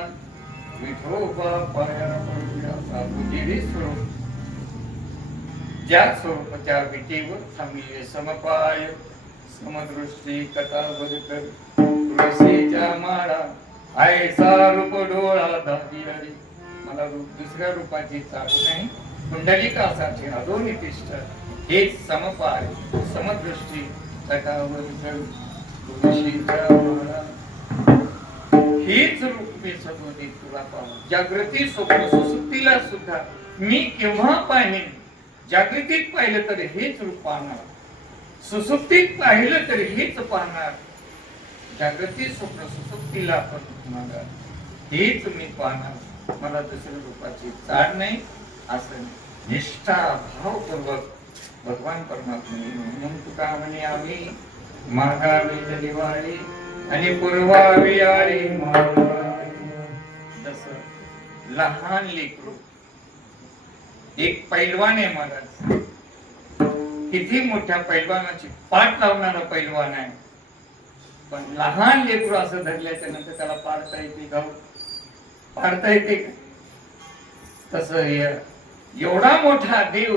विठोबा पाया पडूया गोजेरी स्वरूप. ज्या स्वरूपाच्या विटेवर थांबले समपाय समदृष्टी कथा बरकर तुळशीच्या माळा आयसा रूप डोळा दादी आली. मला दुसऱ्या रूपाची चाल नाही, कुंडलिकासाठी अधोनी तिष्ठ हेच समपाय समदृष्टी कथा बरकर तुळशीच्या माळा, हेच रूप मी सदोदित तुला पाहू. जागृती स्वप्न सुसुप्तीला सुद्धा मी केव्हा पाहिन? जागृतीत पाहिलं तर हेच रूप पाहणार, सुसुप्तीत पाहिलं तर हेच पाहणार. जागृती स्वप्न सुसुप्तीला आपण हेच मी पाहणार, मला दुसऱ्या रूपाची चाड नाही, असं निष्ठा भावपूर्वक भगवान परमात्म्याने म्हणून तुका म्हणे आम्ही मागावी दिवाळी आणि पूर्वावी आळी. जसं लहान लेकरू, एक पैलवान आहे महाराज, किती मोठ्या पैलवानाची पाठ लावणारा पैलवान आहे, पण लहान लेकरू असं धरल्याच्या नंतर त्याला पाडता येते का? पाडता येते का? तस एवढा मोठा देव,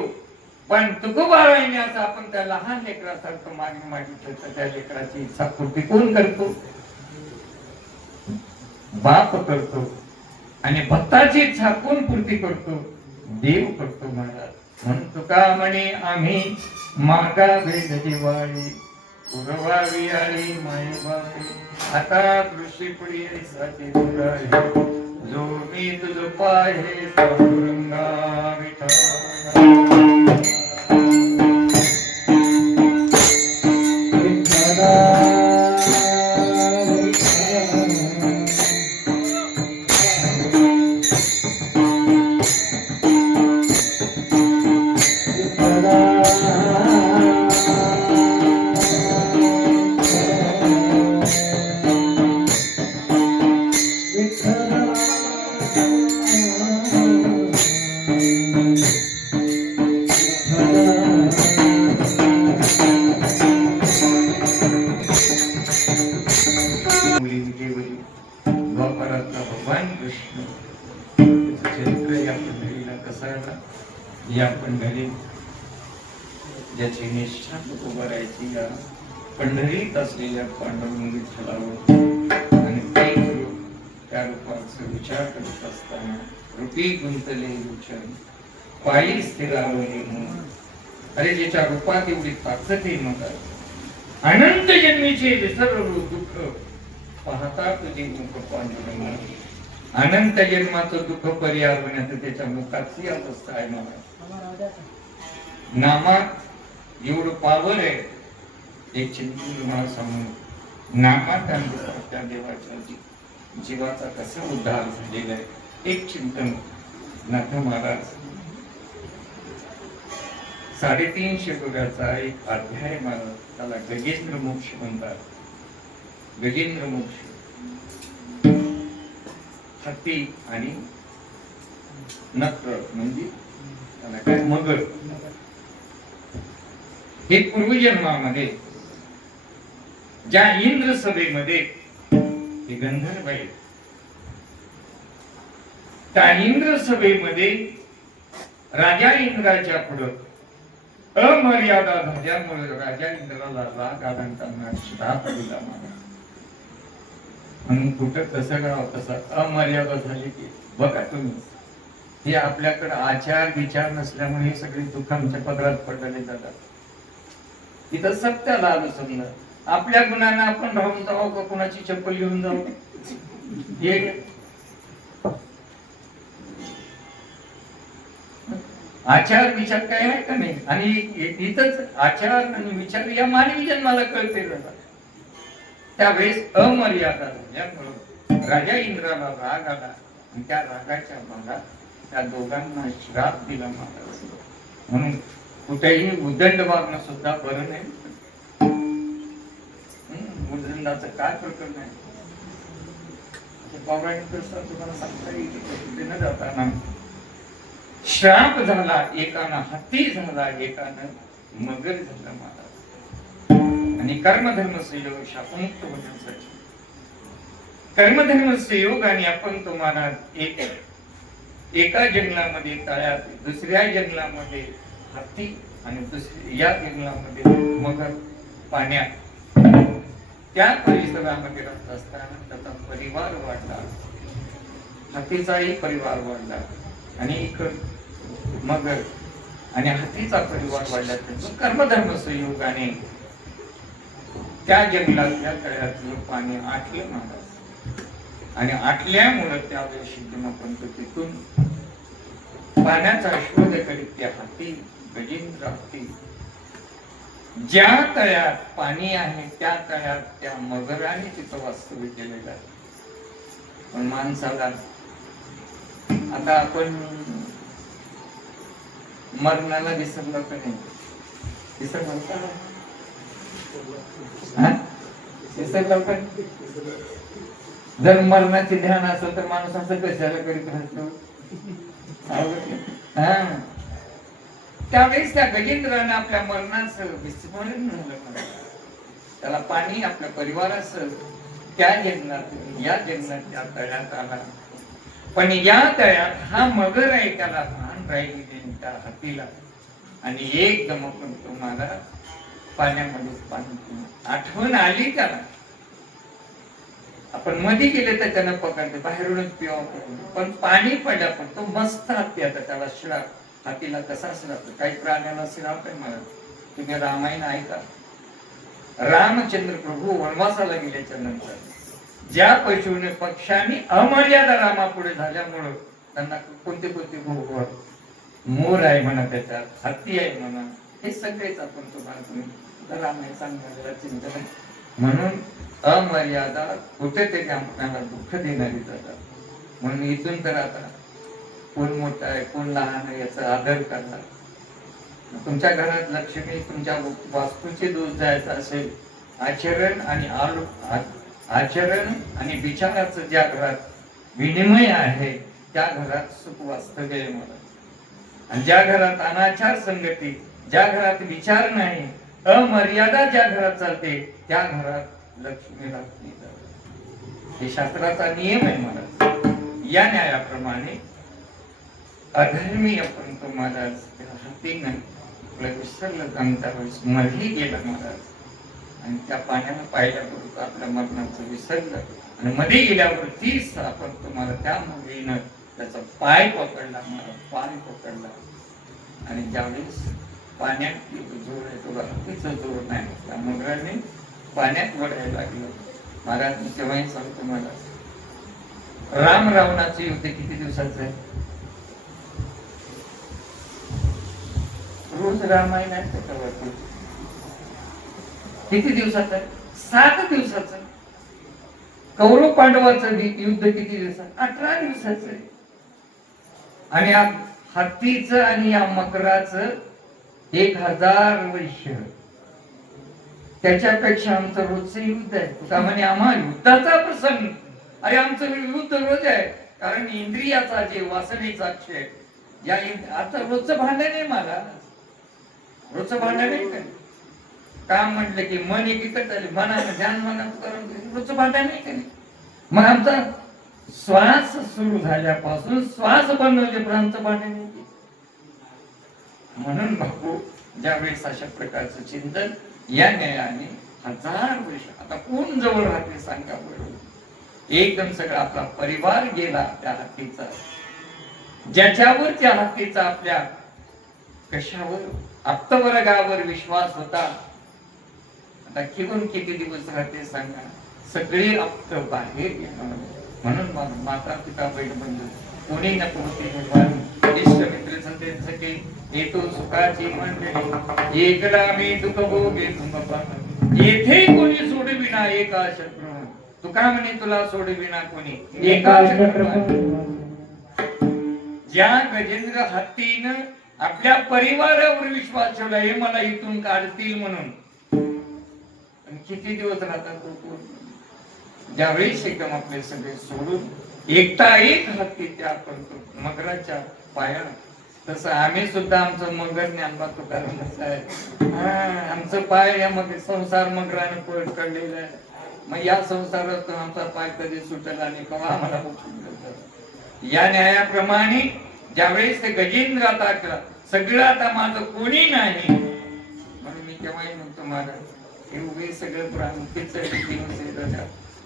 पण तुकोबाराने असं आपण त्या लहान लेकरासारखं मागणी मागितलं तर त्या लेकराची इच्छा पूर्ती कोण करतो? बाप करतो. आणि भक्ताची इच्छा कोण पूर्ती करतो? देव करतो महाराज. म्हणून तुका म्हणे आम्ही मागावे दिवाळी उरवावी आळी मायबाई, आता दृष्टी पुढे साची जो मी तुझ पाहे पांडुरंगा विठ्ठला. पंढरीला कसा आला? या पंढरी ज्याची निष्ठा उभं राहायची, या पंढरीत असलेल्या पांडुरंग विठ्ठलावर, आणि ते रूप, त्या रूपाचा विचार करत असताना रूपी गुंतले विचार पायी स्थिरावले म्हणून. अरे ज्याच्या रूपात एवढी ताकद आहे, मग अनंत जन्मीचे विसरलो दुःख पाहता तुझी मुख पांडुरंग. अनंत जन्माचं दुःख परिहार होण्याचं त्याच्या मुखाची अवस्था आहे. मला नामात एवढं पावर आहे. एक चिंतन तुम्हाला सांगून, नामात त्या देवाच्या जीवाचा कसा उद्धार झालेला आहे. एक चिंतन नाथ महाराज 350 डोळ्याचा एक अध्याय मला, त्याला गजेंद्र मोक्ष म्हणतात. गजेंद्र मोक्ष, हत्ती आणि नक्र म्हणजे त्याला काय, मगर. हे पूर्वजन्मामध्ये ज्या इंद्र सभेमध्ये हे गंधर्व आहे, त्या इंद्र सभेमध्ये राजा इंद्राच्या पुढे अमर्यादा झाल्यामुळे राजा इंद्राला राग आला, त्यांना श्राप दिला. म्हणून कुठं कसं करावं, तसं अमर्यादा झाली की बघा तुम्ही, हे आपल्याकडे आचार विचार नसल्यामुळे हे सगळे दुःख आमच्या पदरात पडलेले जातात. इथं सत्याला आलं समजा, आपल्या गुणाने आपण राहून जाऊ का कोणाची चप्पल घेऊन जाऊ, हे आचार विचार काय आहे का नाही. आणि इथंच आचार आणि विचार या मानवी जन्माला कळते जातात. त्यावेळेस अमर्यादा झाल्यामुळे राजा इंद्राला राग आला, आणि त्या रागाच्या भागात त्या दोघांना श्राप दिला महाराज. म्हणून कुठेही उदंड वागणं सुद्धा बरं नाही. उदंडाचं काय प्रकरण आहे पौराणिक तुम्हाला सांगता येईल. न जाताना श्राप झाला, एकानं हत्ती झाला, एकानं मगर झाला महाराज. आणि कर्मधर्म संयोग शापमुक्त होण्यासाठी, कर्मधर्म संयोगाने आपण तुम्हाला एका जंगलामध्ये तळ्यात, दुसऱ्या जंगलामध्ये हत्ती, आणि या जंगलामध्ये मगर पाण्यात, त्या परिसरामध्ये राहत असताना त्याचा परिवार वाढला, हत्तीचाही परिवार वाढला, आणि मगर आणि हत्तीचा परिवार वाढला. कर्मधर्म संयोगाने त्या जंगलातल्या तळ्यातलं पाणी आटलं महाराज. आणि आटल्यामुळे त्यावेळेस सिद्धनाथ तिथून पाण्याचा शोध करीत त्या हत्ती, गजेंद्र हत्ती, ज्या तळ्यात पाणी आहे त्या तळ्यात त्या मगराने तिथं वास्तव्य केलेलं आहे. पण माणसाला आता आपण मरणाला विसरलो का नाही, विसरलो का, विसरलो का. जर मरणाचे ध्यान असेल तर माणूस असं कशाला करीत राहतो. त्यावेळेस त्या गजेंद्राने आपल्या मरणाचं विस्मरण झालं. त्याला पाणी आपल्या परिवाराचं त्या जंगलात, या जंगलात त्या तळ्यात आला. पण या तळ्यात हा मगर आहे, त्याला भान राहिली त्या हत्तीला. आणि एकदम आपण तुम्हाला पाण्यामध्ये पाणी आठवण आली त्याला. आपण मध्ये गेले तर त्यानं पकडते, बाहेरूनच पिवा, पण पाणी पडलं. पण तो मस्त हत्ती, आता त्याला श्राप, हत्तीला कसा श्राप, काही प्राण्याला श्राप आहे मला. तुम्ही रामायण ऐका. रामचंद्र प्रभू वनवासाला गेल्याच्या नंतर ज्या पक्षांनी अमर्यादा रामापुढे झाल्यामुळं त्यांना कोणते कोणते भोग, मोर आहे म्हणा, त्याच्यात हत्ती आहे म्हणा, हे सगळेच आपण तुम्हाला रामायण सांगण्याला चिंतन. म्हणून अमर्यादा कुठेतरी आपल्याला दुःख देणारी जातात. म्हणून इथून तर आता कोण मोठा आहे कोण लहान आहे याचा आदर करणार. तुमच्या घरात लक्ष्मी, तुमच्या वास्तूचे दोष जायचा असेल, आचरण आणि आचरण आणि विचाराचं ज्या घरात विनिमय आहे त्या घरात सुख वास्तव्य आहे मला. आणि ज्या घरात अनाचार संगती, ज्या घरात विचार नाही, अमर्यादा ज्या घरात चालते त्या घरात लक्ष्मी राहत नाही. हे शास्त्राचा नियम आहे मला. या न्यायाप्रमाणे अधर्मी आपण तो महाराज हातीनं आपलं विसरलं जमता वेळेस मरही गेला महाराज आणि त्या पाण्यानं पाहिल्याबरोबर आपल्या मरणाचं विसरलं आणि मध्ये गेल्यावर तीच आपण तुम्हाला त्या मुलीनं त्याचा पाय पकडला, मला पाय पकडला आणि ज्यावेळेस पाण्यात जोर आहे तो हत्तीचा जोर नाही, त्या मगराने पाण्यात वडायला लागलं. महाराज मी तेव्हाही सांगतो मला राम रावणाचं युद्ध किती दिवसाचं आहे? रोज रामायणात किती दिवसाचं आहे? 7 दिवसाचं. कौरव पांडवाचं युद्ध किती दिवसाचं? 18 दिवसाचं आहे. आणि हत्तीचं आणि या मकराचं 1000 वर्ष. त्याच्यापेक्षा आमचं रोजचं युद्ध आहे. तुका म्हणे आम्हा युद्धाचा प्रसंग. अरे आमचं युद्ध रोज आहे, कारण इंद्रियाचा जे वासनेचा क्षय या आता रोजचं भांडण आहे. मला रोजचं भांडण आहे काय? काम म्हटलं की मन एकीकडे आले, मनानं ध्यान मनात करून रोजचं भांडण नाही का? मग आमचा श्वास सुरू झाल्यापासून श्वास बंद होईपर्यंत भांडण नाही. म्हणून बापू ज्यावेळेस अशा प्रकारचं चिंतन या न्यायाने 1000 वर्ष. आता कोण जवळ राहते सांगा बरोबर? एकदम सगळा आपला परिवार गेला त्या हत्तीचा. ज्याच्यावर त्या हत्तीचा आपल्या कशावर आप्तवर्गावर विश्वास होता. आता किती किती दिवस राहते सांगा? सगळे आप्त बाहेर येणार. म्हणून माता पिता बैठ बंधू कोणी नको होते इष्ट मित्र संदेश सखे येतो सुखाची मंडळी एकला मी दुःख भोगे येथे कोणी सोडविना एका शत्रू. तुका म्हणे तुला सोडविना कोणी एका शत्रू. ज्या गजेंद्र हत्तीनं आपल्या परिवारावर विश्वास ठेवला, हे मला इथून काढतील म्हणून. किती दिवस राहतात? ज्यावेळेस एकदम आपले सगळे सोडून एकटा एक हत्ती त्या करतो मगराच्या पाया. तसं आम्ही सुद्धा आमचं मगर ज्ञानबा तुकाराम आहे. आमचं पाय या मग संसार मगराने पकडलेला आहे. मग या संसारातून आमचा पाय कधी सुटला आणि केव्हा आम्हाला या न्यायाप्रमाणे ज्यावेळेस ते गजेंद्रात आकला सगळं आता माझं कोणी नाही म्हणून मी केव्हाही म्हणतो महाराज हे उभे सगळं प्रांतीच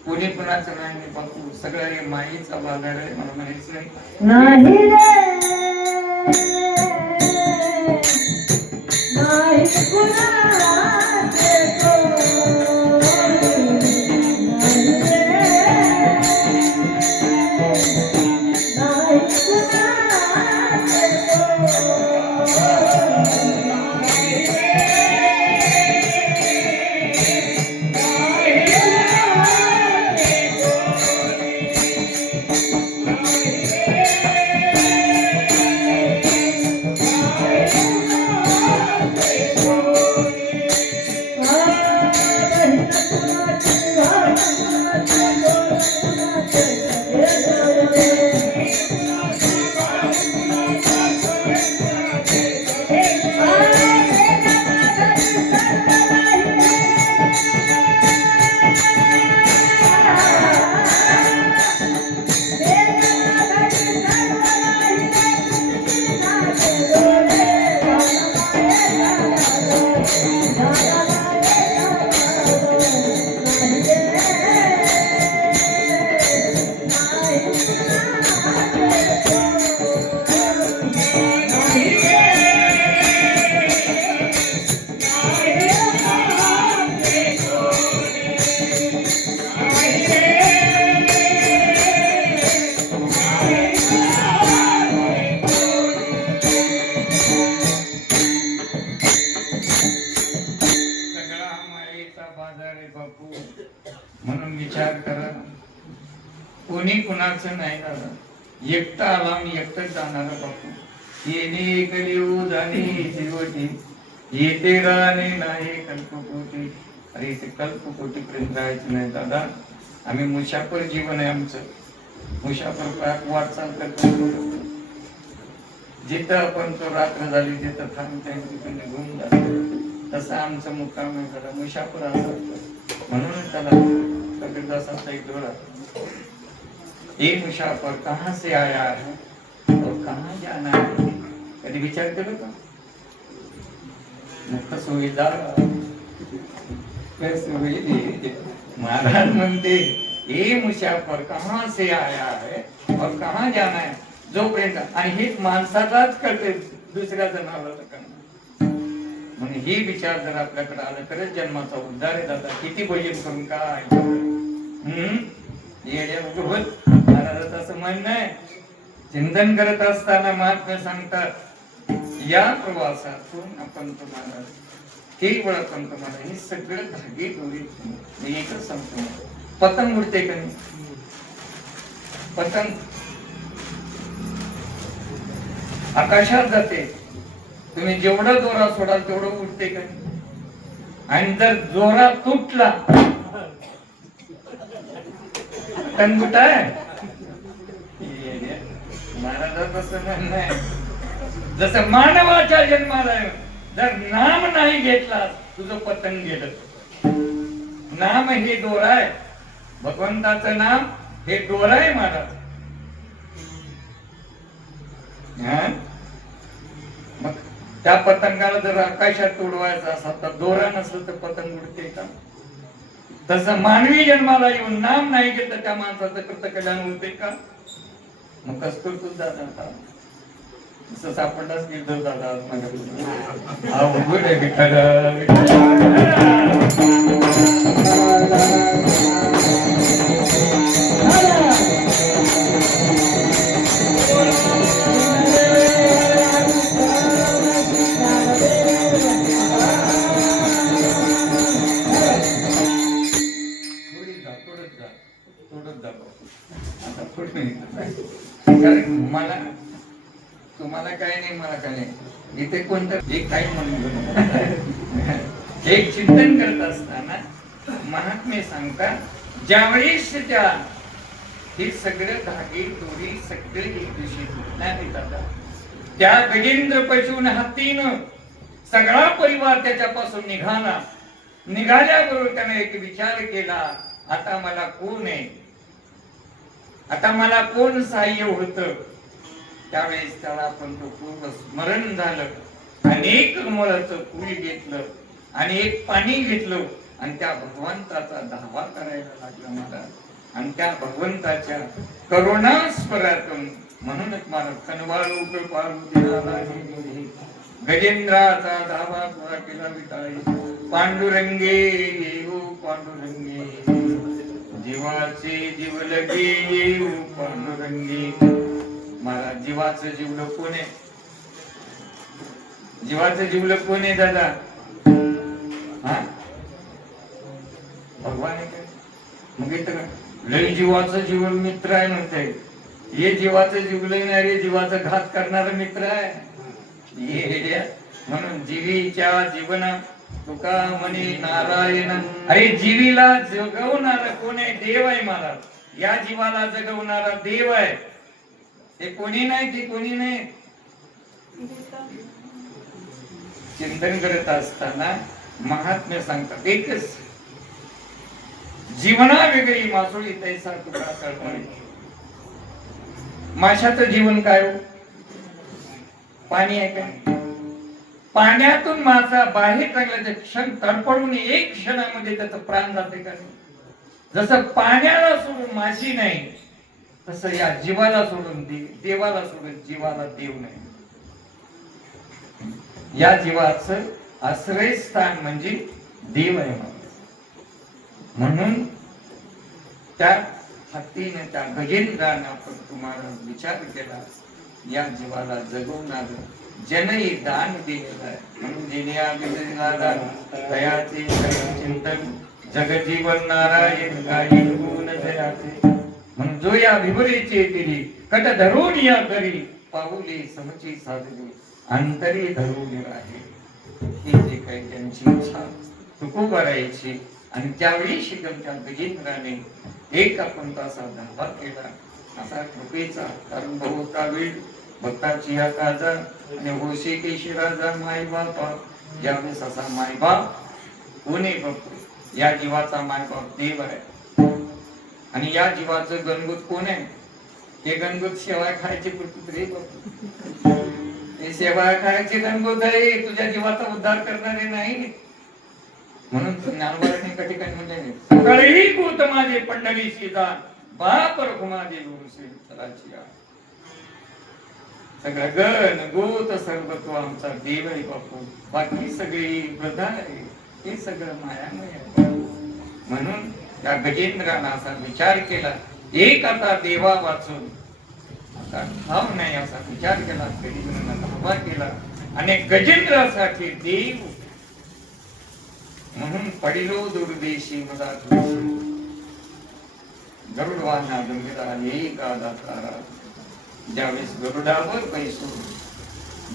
कोणी कोणाचं नाही बापू. सगळं हे माईचा बाजार आहे. मला म्हणायचं नाही म्हणून विचार करा. कोणी कुणाचं नाही दादा. एकटा आला आणि एकटंच जाणार बापू. येणे कलियू जाणे जीवटी येते राहणे नाही कल्पकोटी. अरे ते कल्पकोटी पर्यंत जायचं नाही दादा. आम्ही मुशाफर जीवन आहे आमचं. मुशाफर वाटचाल करतो. जिथं आपण तो रात्र झाली तिथं थांबता तिथून निघून जातो. तसं आमचं मुक्काम आहे दादा. मुशाफर असं म्हणून त्याला कबीरदासांचा एक डोळा, ये मुसाफिर कहाँ से आया है और कहाँ जाना है, कधी विचार केला का? मुक्त सुविधा महाराज म्हणते ये मुसाफर कहाँ से आया है और कहाँ जाना है, जोपर्यंत, आणि हेच माणसालाच कळते, दुसऱ्या जनावराला कळणार. म्हणून ही विचार जर आपल्याकडे आला तरच जन्माचा उद्धार आहे. दादा किती भजन करून काय महाराजाचं असं म्हणणं आहे. चिंतन करत असताना महात्मा सांगतात या प्रवासातून आपण तुम्हाला केवळ आपण तुम्हाला हे सगळं धागे दोरी मी एकच सांगतो, पतंग उडते का नाही, पतंग आकाशात जाते, तुम्ही जेवढा दोरा सोडाल तेवढं उडते का नाही, आणि जर दोरा तुटला पतंग कुठाय? महाराजाचं असं म्हणणं आहे, जसं मानवाच्या जन्माला जर नाम नाही घेतला तुझं पतंग गेलं. नाम हे दोरा आहे, भगवंताचं नाम हे दोरा आहे महाराज. मग त्या पतंगाला जर आकाशात उडवायचा असा तर दोरा नसलं तर पतंग उडते का? तसं मानवी जन्माला येऊन नाम नाही घेतलं त्या माणसाचं कृत कल्याण होते का? मग कस करतो दादा असं सापडलाच गिरधर दादा अवघड आहे विठ्ठल. मला तुम्हाला काय नाही, मला काय नाही, इथे कोणतं एक काही म्हणून एक चिंतन करत असताना महात्मे सांगतात ज्यावेळेस त्या हे सगळं धागे दोरी सगळे एक दिवशी तुटण्यात येतात, त्या गजेंद्र पशून हत्तीनं सगळा परिवार त्याच्यापासून निघाला. निघाल्याबरोबर त्याने एक विचार केला, आता मला कोण आहे, आता मला कोण सहाय्य होत. त्यावेळेस त्याला आपण तो पूर्ण स्मरण झालं. अनेक मोलाचं फूल घेतलं आणि एक पाणी घेतलं आणि त्या भगवंताचा धावा करायला लागला मला. आणि त्या भगवंताच्या करुणास्परातून म्हणूनच मला कनवाळू गजेंद्राचा धावा पुरा केला विटाळी. पांडुरंगे येऊ पांडुरंगे जीवाचे जीव लगे येऊ पांडुरंगे. मला जीवाचं जीवलं कोण आहे, जीवाचं जीवलं कोण आहे दादा? हा भगवान आहे काय? मग इथं लय जीवाचं जीवन मित्र आहे म्हणते, हे जीवाचं जीवलं नाही रे, जीवाचा घात करणारा मित्र आहे. म्हणून जीवीच्या जीवना तुका म्हणे नारायण. अरे जीवीला जगवणारा कोण आहे? देव आहे महाराज. या जीवाला जगवणारा देव आहे, ते कोणी नाही, ते कोणी नाही. चिंतन करत असताना महात्म्य सांगतात एकच जीवना वेगळी मासोळी तैसा तुका तळमळी. माशाचं जीवन काय हो? पाणी आहे काय? पाण्यातून मासा बाहेर टाकल्याचे क्षण तडपडून एक क्षणामध्ये त्याचं प्राण जाते का? जसं पाण्याला सोडून माशी नाही, तसं या जीवाला सोडून देवाला सोडून जीवाला देव नाही. या जीवाचं आश्रयस्थान म्हणजे देव आहे. म्हणून त्या हत्तीने त्या गजेंद्राने आपण तुम्हाला विचार केला, या जीवाला जगवणार जनही दान दिलेलं आहे. म्हणून दयाचे चिंतन जगजीवन नारायण काही गुण जयाचे. म्हणून जो या विभुरीचे दिली कट धरून या करी पाऊले समची साधली अंतरी धरून आहे. ही जे काही त्यांची इच्छा तुकू करायची. आणि त्यावेळी शिकमच्या गजेंद्राने एक आपण तासा धावा केला असा कृपेचा. कारण बहुता वेळ भक्ताची या काजा आणि होशी केशी राजा मायबापा. ज्यावेळेस असा मायबाप कोणी बघतो, या जीवाचा मायबाप देव आहे. आणि या जीवाचं गणगुत कोण आहे? हे गणगोत सेवा खायची कुठे रे बापू, हे सेवा खायचे गणगोत आहे, तुझ्या जीवाचा उद्धार करणारे नाही. म्हणून ज्ञानवराने एका ठिकाणी म्हणजे सकाळी गोत माझे पंढरीशी दान, बाप रघुमाजे गुरुसे विठ्ठलाची गाण. सगळं गण गोत सर्वत्व आमचा देव आहे बापू, बाकी सगळी प्रधा आहे, हे सगळं मायामय आहे. म्हणून त्या गजेंद्रानं असा विचार केला, एक आता देवा वाचून आता ठाव नाही असा विचार केला. गजेंद्रानं उभा केला आणि गजेंद्रासाठी देव म्हणून पडिलो दुर्देशी मला गरुडवाना गंभीरा एका दातारा. ज्यावेळेस गरुडावर पैसो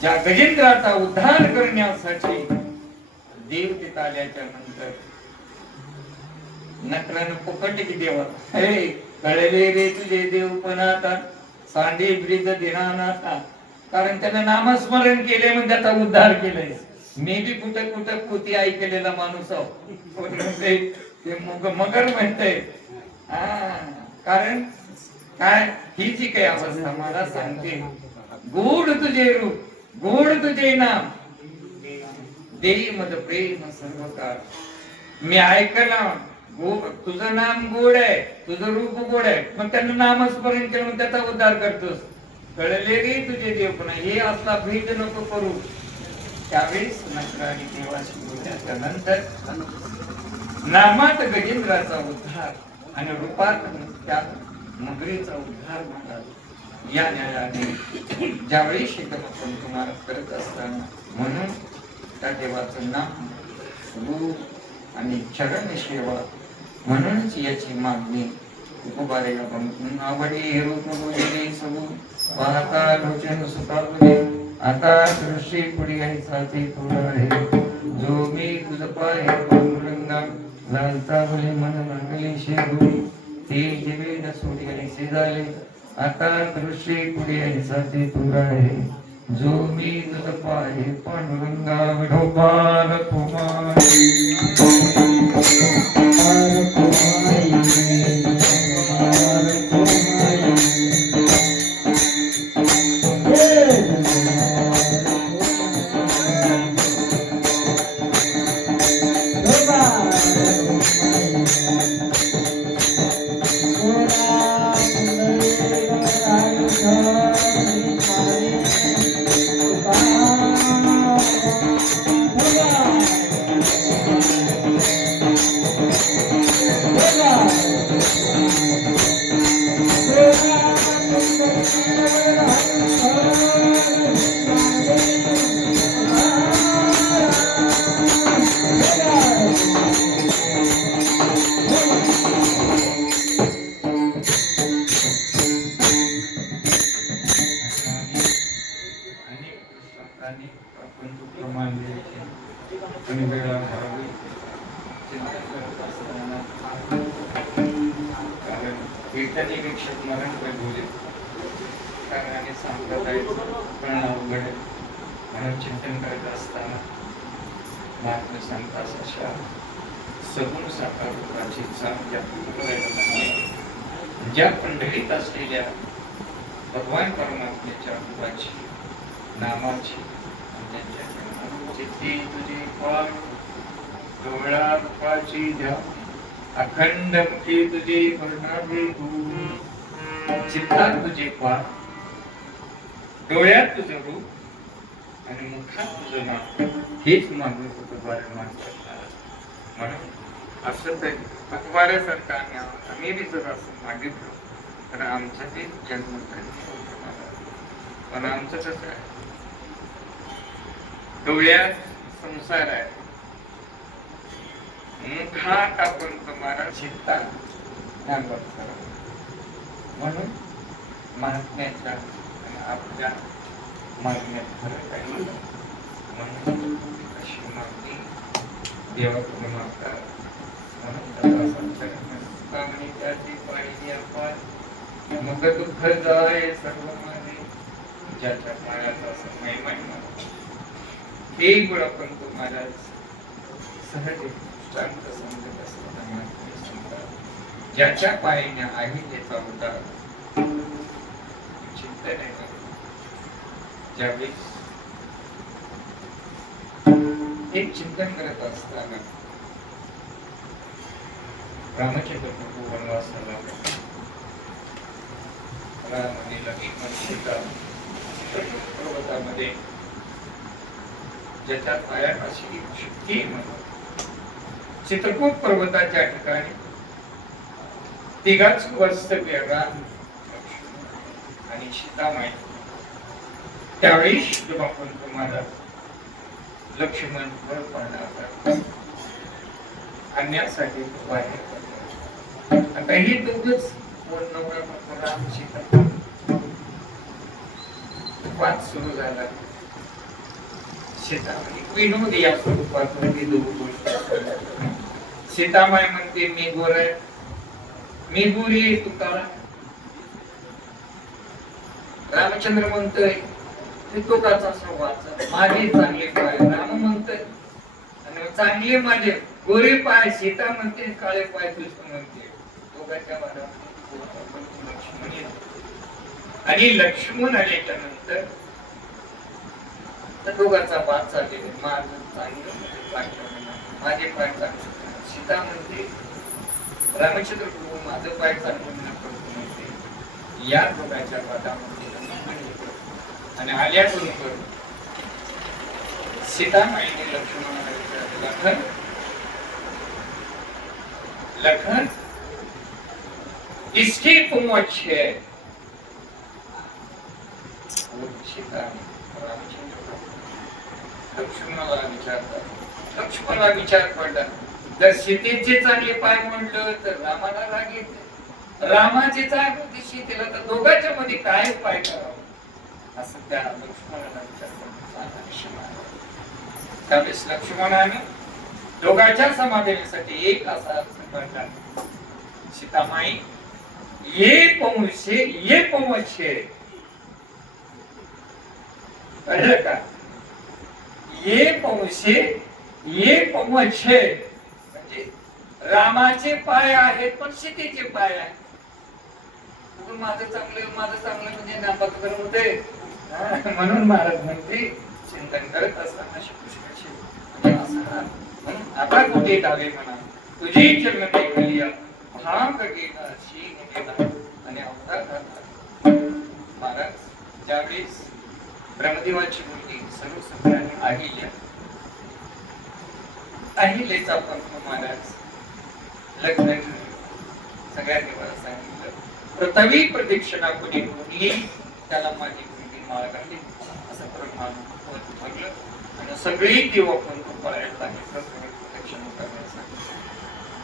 ज्या गजेंद्राचा उद्धार करण्यासाठी देव तिथं आल्याच्या नंतर नकरानं पकडले की देवा, हे कळले रे तुझे देव पण आता सांडे ब्रिज दिनानाथा. कारण त्यानं नामस्मरण केले म्हणजे त्याचा उद्धार केलाय. मी बी कुठं कुठं पोती ऐकलेला माणूस आहो, ते मगर म्हणते. कारण काय ही जी काही अवस्था मला सांगते, गोड तुझे रूप, गोड तुझे नाम, देई मद प्रेम सर्व काळ. मी ऐकला तुझं नाम गोड आहे, तुझं रूप गोड आहे, मग त्यानं नामस्मरण केलं मग त्याचा उद्धार करतोस. कळले रे तुझे देव पण हे असला भेद नको करू. त्यावेळेस नकराने देवाशी बोलल्याच्या नंतर नामात गजेंद्राचा उद्धार आणि रूपात त्या मगरीचा उद्धार झाला. या न्यायाने ज्यावेळी शिकवण तुम्हाला करत असताना म्हणून त्या देवाचं नाम रूप आणि चरण सेवा म्हणूनच याची मागणी उपबारे आवडी रूप बोलले सबू पाहता लोचन सुखा बोले. आता दृष्टी पुढे आहे साथी थोडा आहे, जो मी तुझ पाय पांडुरंगा लालता बोले मन लागले शेगू. ते जीवे न सोडी आणि शेजाले. आता दृष्टी पुढे आहे साथी थोडा आहे, जो मी तुझ पाय पांडुरंगा विठोबार कुमार. चिंतन करत असताना महात्मा सांगतात अशा सगुण साकार रूपाची ज्या पंढरीत असलेल्या भगवान परमात्म्याच्या रूपाची नामाची चित्ती तुझी पार डोळा रूपाची द्या अखंड मुखी तुझी वर्णावे तू. चित्तात तुझे पार, डोळ्यात तुझं रूप आणि मुखात तुझं नाव, हेच मागणी होतं वारंवार. म्हणून असं तर अकबाऱ्यासारखं आम्ही बी जर असं मागितलं तर आमचा ते जन्म पण आमचं कसं आहे, डोळ्यात संसार आहे, मुखात आपण तुम्हाला चित्ता म्हणून महात्म्याच्या आणि आपल्या मागण्यात फरक आहे. म्हणून अशी मागणी देवाकडून मागतात. म्हणून त्याची पाहिली आपण मग दुःख जाय सर्व माझे, ज्याच्या पायाचा समय महिमा हे गुण आपण तुम्हाला सहज शांत समजत असताना ज्याच्या पायाने आहे त्याचा उद्धार चिंतन आहे का? ज्यावेळेस एक चिंतन करत असताना रामचंद्र प्रभू वनवासाला राम आणि लक्ष्मण सीता पर्वतामध्ये ज्याच्या पायात अशी शक्ती चित्रकूट पर्वताच्या ठिकाणी तिघाच वास्तव्य राम आणि सीतामाई. त्यावेळी जेव्हा आपण तुम्हाला लक्ष्मण वर पाहणार आणण्यासाठी बाहेर पडला. आता ही दोघच राम सीता वाद सुरू झाला. सीतामाई विनोद या स्वरूपात सीतामाई म्हणते मी गोर आहे, मी गोरी तुका. रामचंद्र म्हणतोय तुकाचा संवाद माझे चांगले पाय. राम म्हणतोय आणि चांगले माझे गोरे पाय. सीता म्हणते काळे पाय तुझ म्हणते. दोघांच्या लक्ष्मण आणि लक्ष्मण आल्याच्या नंतर दोघांचा वाद चाललेला. माझं चांगलं माझे पाय चांगले. सीता म्हणते रामचंद्र प्रभू माझं पाय चांगलं म्हणते. या दोघांच्या वादामध्ये आणि आल्याबरोबर सीतामाईने लक्ष्मणाला विचारले, लखन किसकी तुम अच्छे है? लक्ष्मणाला विचारतात. लक्ष्मणाला विचार पडला जर सीतेचे चांगले पाय म्हटलं तर रामाला राग येते. रामाचे चांगले सीतेला तर दोघांच्या मध्ये काय पाय करावं असं त्या लक्ष्मणाला विचार पडला. त्यावेळेस लक्ष्मणाने दोघांच्या समाधानासाठी एक असा अर्थ म्हणला, सीतामाई ये पहुंचे ये पहुंचे. कळलं का? ये पहुंचे ये पहुंचे म्हणजे रामाचे पाय आहेत पण सीतेचे पाय आहेत. माझं चांगलं म्हणजे नापात करत होते म्हणून महाराज म्हणते चिंतन करत असताना आता कुठे डावे म्हणा तुझी चरण देखलिया भाग गेला शीन गेला. आणि महाराज ज्यावेळेस ब्रह्मदेवाची मुलगी सर्व सगळ्यांनी अहिल्याचा पंथ महाराज लग्न सगळ्या देवाला सांगितलं. पृथ्वी प्रदक्षिणा कोणी भोगली त्याला माझी मुलगी माळ घातली असं म्हटलं. आणि सगळी देव आपण पळायला लागले प्रदक्षिणा करण्यासाठी.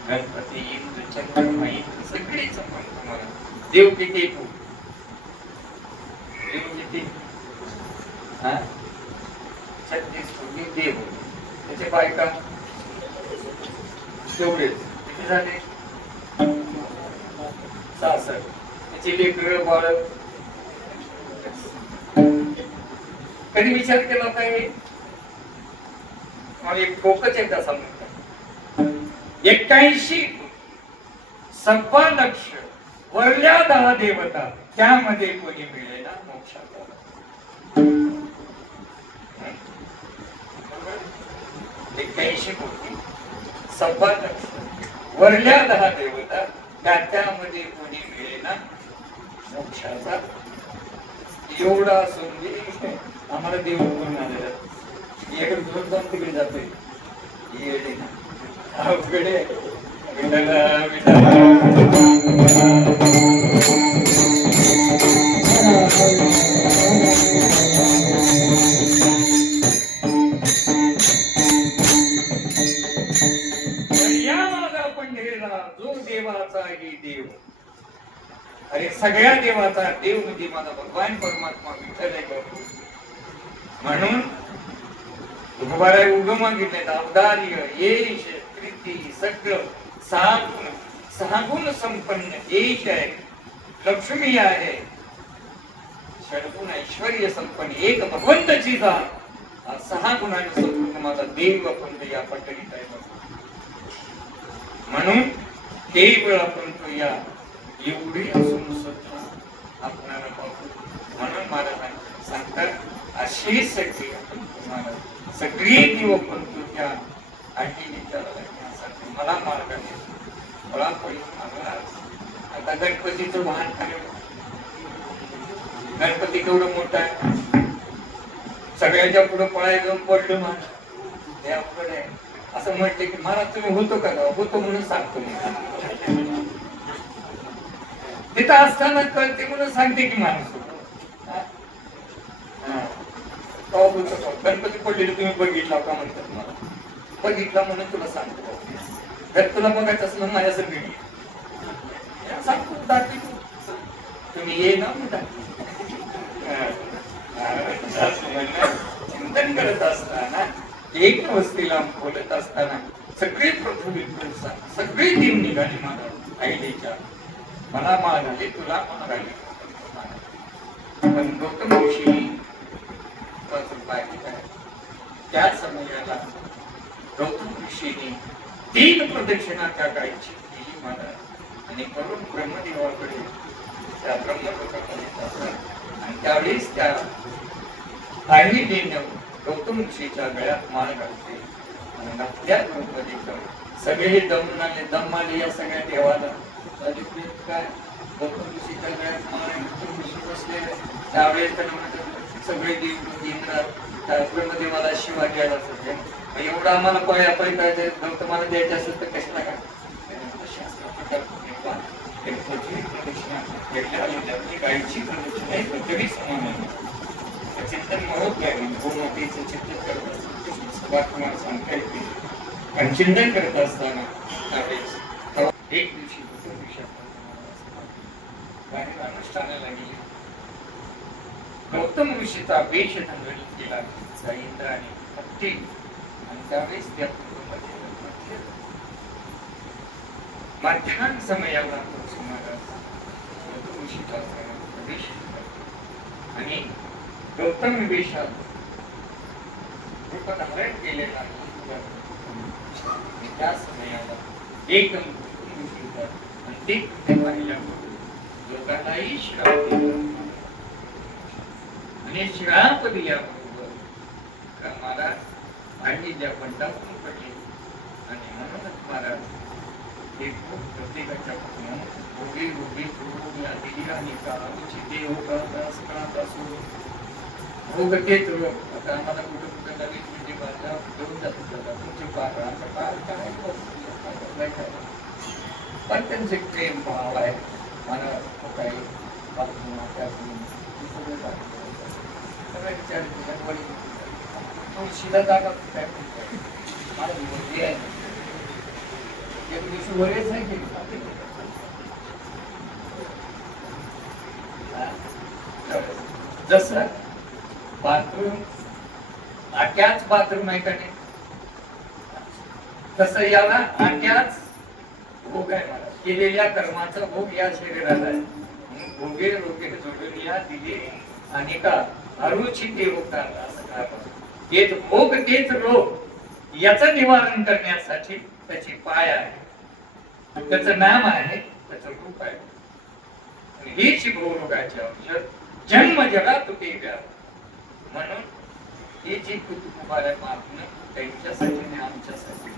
गणपती इंद्र चंद्रमा सगळीच आपण तुम्हाला देव किती तू देव किती 36 कोटी देव त्याचे बायका तेवढेच किती झाले 66. त्याची लेकरं बाळ कधी विचार केला पाहिजे. मला एक ठोकच एकदा सांगतो 81 सव्वा लक्ष वरल्या 10 देवता त्यामध्ये कोणी मिळेना मोक्षाचा. 81 कोटी सव्वा लक्ष वरल्या 10 देवता त्यामध्ये कोणी मिळेना मोक्षाचा. एवढा असून आम्हाला देव करून आलेला एक दोन दोन तिकडे जातोय अवघडे जो देवाचाही देव. अरे सगळ्या देवाचा देव म्हणजे माझा भगवान परमात्मा विठ्ठल आहे बाबू. म्हणून तुकोबाराय उगम मागितले अवदार्य यश प्रीती सगळं सहा गुण संपन्न यश आहे, लक्ष्मी आहे, षडगुण ऐश्वर्य संपन्न एक भगवंताची जा 6 गुणांनी संपूर्ण माझा देव आपण या पटलीत आहे. म्हणून केवळ आपण तो या एवढी असून सुद्धा आपणाला पाहू. तर अशी सगळी आपण तुम्हाला सगळी दिवस म्हणतो त्या आजी विचारण्यासाठी मला मार्ग मला आता गणपतीचं वाहन काय गणपती केवढं मोठं आहे सगळ्याच्या पुढे पळाय जाऊन पडलं मान हे अवघड आहे असं म्हटलं की महाराज तुम्ही होतो का होतो म्हणून सांगतो तिथं असताना कळते म्हणून सांगते की माणूस गणपती पडलेले तुम्ही बघितला का म्हणतात मला बघितला म्हणून तुला सांगतो जर तुला बघायचं असलं माझ्या सगळी सांगतो तुम्ही ये ना चिंतन करत असताना एक वस्तीला बोलत असताना सगळी पृथ्वी सगळी दिन निघाली मला आईच्या मला माग आली तुला माग आली पण गौतम ऋषी त्या समयाला गौतम ऋषीने 3 प्रदक्षिणा त्या गायची केली महाराज आणि करून ब्रह्मदेवाकडे त्या ब्रह्मलोकामध्ये आणि त्यावेळेस त्या काही देणं गौतम ऋषीच्या गळ्यात माळ घालते आणि आपल्या रूपमध्ये सगळे दम आले या सगळ्या देवाला काय गौतम ऋषीच्या गळ्यात माळ गौतम ऋषी बसले त्यावेळेस त्यांना म्हणतात सगळे देव इंद्र त्याप्रमाणे मला शिवाय द्यायला असेल एवढं आम्हाला काय गौतमाला द्यायचे असेल तर कशाला काय गायची तरी समान आहे चिंतन होत नाही गोमतीचं चिंतन करत असताना तुम्हाला सांगता येते पण चिंतन करत असताना त्यावेळेस एक दिवशी अनुष्ठानाला गेले गौतम ऋषीचा वेश धारण केला इंद्राने भक्ती आणि त्यावेळेस त्या मध्यान्ह समयाला गौतम ऋषीचा प्रवेश आणि गौतम वेशात रूपधारण केलेला त्या समयाला एकदम लोकांनाही श्राप दिला आणि श्राप दिल्याबरोबर महाराज आणि ज्या पंडातून पडले आणि म्हणूनच महाराज हे खूप प्रत्येकाच्या भोगी भोगी भोग या दिली काळाची देव काळात असो भोग तेच आता आम्हाला कुठं कुठं नवीन म्हणजे माझ्या घेऊन जातात तुमचे पाराचा काळ काय पण त्यांचे प्रेम भाव आहे मला काही सगळं विचार तुळशीला जागा काय मला मोठी आहे एक दिवशी वरेच आहे की जसं बाथरूम आट्याच बाथरूम आहे का नाही तसं याला आट्याच भोग आहे मला केलेल्या कर्माचा भोग या शरीराला आहे भोगे रोगे जोडून या दिले आणि का अरुची देवकार असं तेच भोग तेच रोग याचं निवारण करण्यासाठी त्याची पाय आहे त्याचं नाम आहे त्याचं रूप आहे हीच भोगाचे औषध जन्म जगा तुटे व्याप म्हणून ही जी कुतुबाला मागणं त्यांच्यासाठी आणि आमच्यासाठी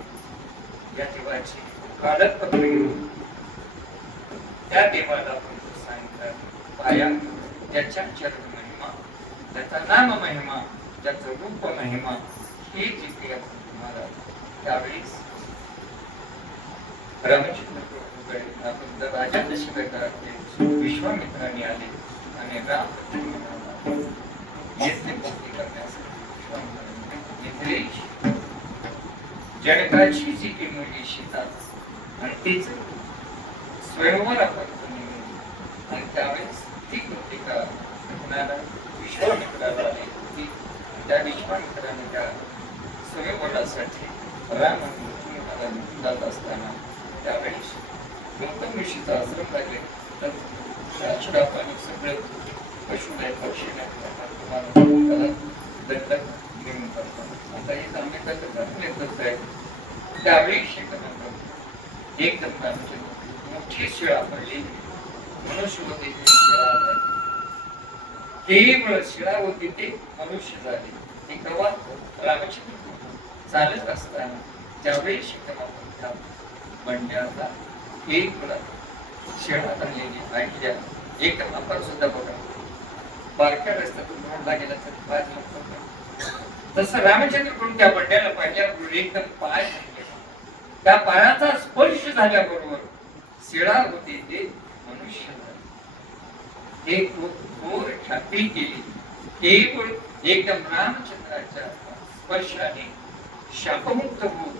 या देवाची कागदपत्र घेऊन त्या देवाला सांगितलं पाया त्याच्या चरण महिमा त्याचा नाम महिमा त्याचं रूप महिमा ही जी तुम्हाला त्यावेळेस रामचंद्र राजा दशरथाचे विश्वामित्राने आले आणि राम भक्ती करण्यासाठी जनकाची जी की मुलगी सीता आणि तीच स्वयंवर आपण आणि त्यावेळेस ती कृतिका विश्वामित्राला आली त्या विश्वामित्राने त्या स्वयंवरासाठी राम जात असताना त्यावेळेस गौतम ऋषीचा आश्रम लागले तर राजडापाने सगळे पशु नाही पक्षी नाही दत्तक घेऊन करतात आता हे चांगले दत्तक आहे त्यावेळी एकदम मोठी शिळा पडली मनुष्यवतीची शिळा केवळ शिळा होती ते मनुष्य झाले. हे केव्हा? रामचंद्र चालत असताना ज्यावेळी शिकला बंड्याला एक शिळा झालेली ऐकल्या एक आपण सुद्धा बघा बारक्या रस्त्यातून भांडला गेला तर पाय तसं रामचंद्र कडून त्या बंड्याला पाहिल्याबरोबर एकदम पाय त्या पायाचा स्पर्श झाल्याबरोबर शिळा होते ते मनुष्य झाले. एक घोर ख्याती केली केवळ एकदम रामचंद्राच्या स्पर्शाने शापमुक्त होऊन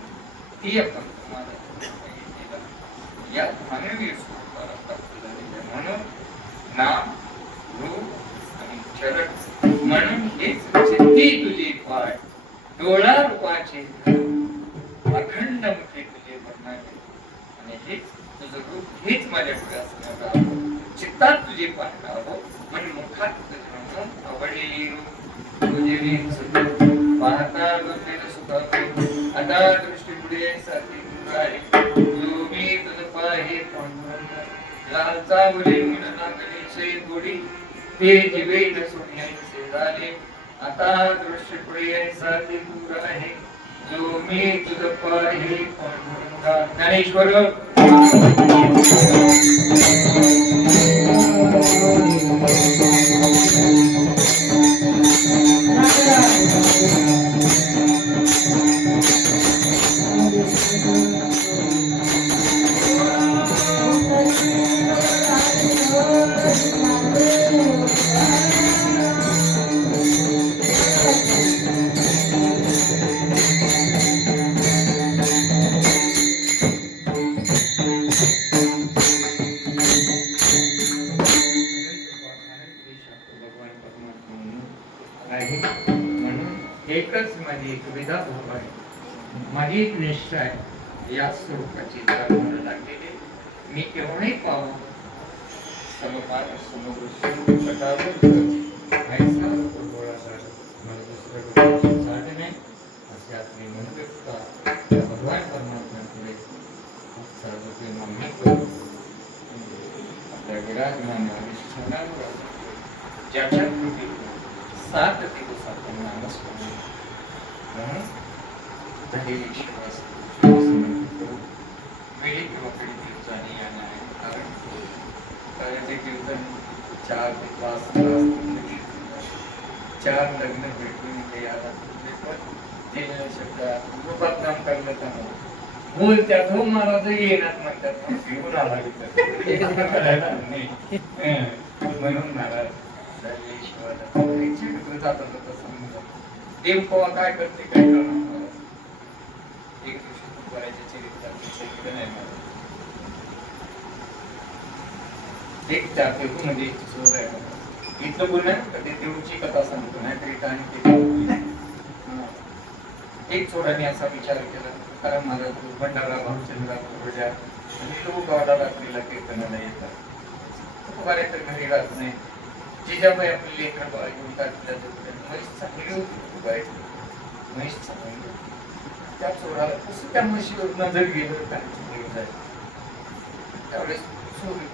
ती आपण तुम्हाला या मानवी स्वरूपाला प्राप्त झालेल्या म्हणून नाम रूप आणि चरण म्हणून हेच चित्ती तुझे पाय डोळा रूपाचे अखंड मुखे तुझे वर्णावे आणि हेच तुझं रूप हेच माझ्या डोळ्यात राहावं चित्तात तुझे पाय राहावं आणि मुखात तुझं आवडलेली रूप तुझे पाहता बनलेलं सुद्धा आता दृष्टी पुढे साथी आहे जो मी तुझं पाहे लालचा वरील म्हणून लागली से गोडी ते जिवे न सोन्याचे झाले आता दृष्टी पुढे साथी दूर आहे जो मी तुझं पाहे ज्ञानेश्वर एकच माझी एक विधा आहे माझी एक निष्ठा आहे या स्वरूपाची मला लागलेली मी केव्हाही पाहू समपार समोर सटावर ऐसा गोळाकार मला दुसरं साधन आहे असे आपण म्हणू शकता भगवान परमात्म्याकडे सर्वते मागणी करू आपल्या विराजमान अधिष्ठानावर ज्याच्या कृती 7 दिवस आपण नामस्मरण म्हणून झालेली श्वास वेळी किंवा पिढी दिवसांनी येणार आहे कारण ते कीर्तन 4 ते 5 तास 4 लग्न भेटून ते याला दिलेल्या शब्द रूपात नाम करण्यात आलं बोल त्या तो महाराज येणार म्हणतात घेऊन आला म्हणून महाराज देव कवा काय करते काय करणार एक दिवशी तुकाराच्या चरित्रात नाही एक त्या मध्ये सोड आहे इथलं बोलणं कधी देऊची कथा सांगतो नाही एक चोराने असा विचार केला कारण माझा भंडारा भाऊचंद्रा आणि लोक रात्रीला कीर्तनाला येतात तुकारे तर घरी राहत नाही जिजाबाई आपली लेकरं बाळा घेऊन म्हैस चांगली होती म्हैस चांगली त्या चोराला कसं त्या म्हशीवर नजर गेलं त्यावेळेस चोरी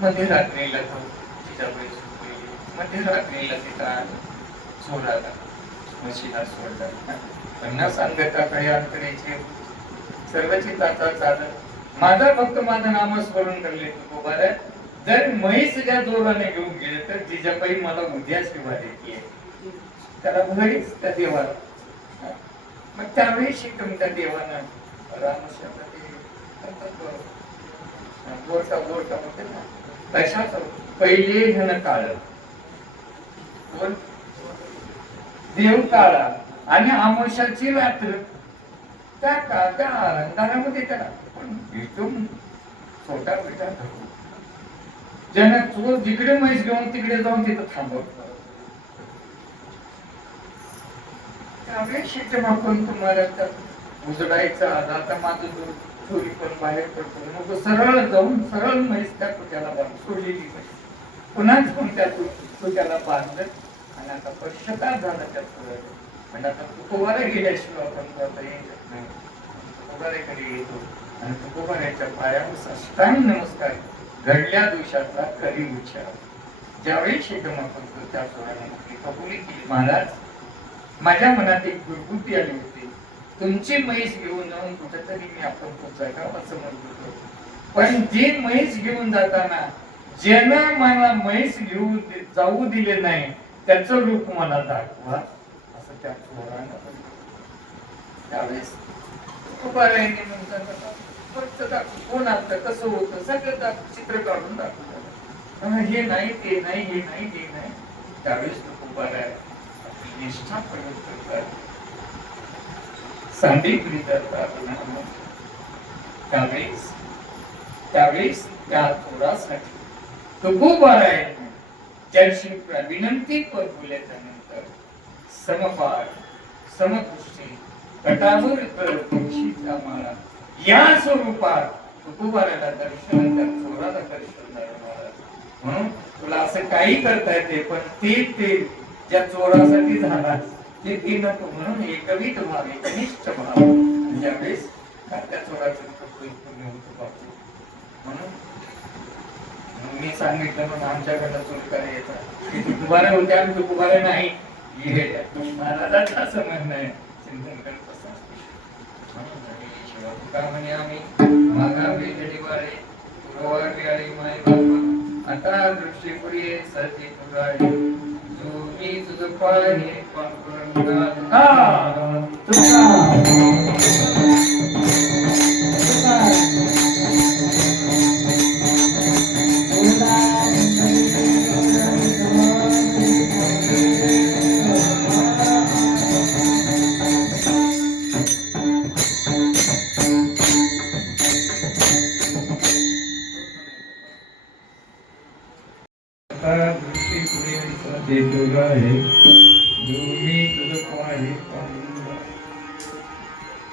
मध्यरात्रीला तो जिजाबाई मध्यरात्रीला तिथं चोराला म्हशीला सोडला त्यांना सांगता काही अडचणीचे सर्वची ताचा चालत माझा भक्त माझं नामस्मरण करले तू बाबा जर म्हैस ज्या जोराने घेऊन गेले तर जिजाबाई मला उद्या शिवा देते त्याला भरीच त्या देवाला मग त्यावेळी शिकून त्या देवानं रामशब्द बोलता बोलता होते ना तशाच पहिले जण काळ बोल देव काळा आणि आमोशाची रात्र त्या अंधारामध्ये त्याला पण एकदम छोटा बेटा धरू ज्याने तो जिकडे म्हैस घेऊन तिकडे जाऊन तिथं थांबवतो त्यावेळेस शिक्षण तुम्हाला उजडायचा आता माझं चोरी पण बाहेर पडतो मग सरळ जाऊन सरळ म्हैस त्या कुत्याला बांध सोडलेली म्हैस पुन्हा जाऊन त्या कुत्याला बांधलं आणि आता पश्चाताप झाला त्या म्हणजे आता तुकोबाला गेल्याशिवाय आपण करता येत नाही तुकोबाऱ्याकडे येतो आणि तुकोबाऱ्याच्या पायावर साष्टांग नमस्कार घडल्या दिवसाचा करी उच्चार ज्यावेळी शेकमा करतो त्या चोराने कबुली केली, महाराज माझ्या मनात एक दुर्बुद्धी आली होती, तुमची म्हैस घेऊन जाऊन कुठेतरी मी आपण पोचायला असं म्हणत होतो, पण जे म्हैस घेऊन जाताना ज्यानं मला म्हैस घेऊन जाऊ दिले नाही त्याचं रूप मला दाखवा असं त्या चोरानं त्यावेळेस उपारायने म्हणतात कोण असतं कसं होतं सगळं चित्र काढून दाखवलं, हे नाही ते नाही हे नाही ते नाही. त्यावेळेस उपाराय आपली निष्ठा प्रगट करतात, सांडीपुरी करतात. त्यावेळेस त्या चोरासाठी तुकोबाराय त्याची विनंती बोलल्याच्या नंतर समपार समदृष्टी कटावर तुळशीचा माळा या स्वरूपात तुकोबाराला दर्शन त्या चोराला दर्शन झालं. म्हणून तुला असं काही करता येते पण ते ज्या चोरासाठी झाला ते नको, म्हणून एकविध व्हावे एकनिष्ठ व्हावे. ज्यावेळेस त्या चोराचं पुण्य होतं बापू. म्हणून मी सांगितलं म्हणून आमच्या घरात चोरी करायला येतात की तुकुबारा होते आणि तुकुबारा नाही महाराजांचं असं म्हणणं आहे. चिंतन करत असतात का म्हणे आम्ही मागावे जडीवारे पुरवावे आळी माय बाप आता दृष्टीपुरी सती तुराळे जो मी तुझं पाहे पांडुरंगा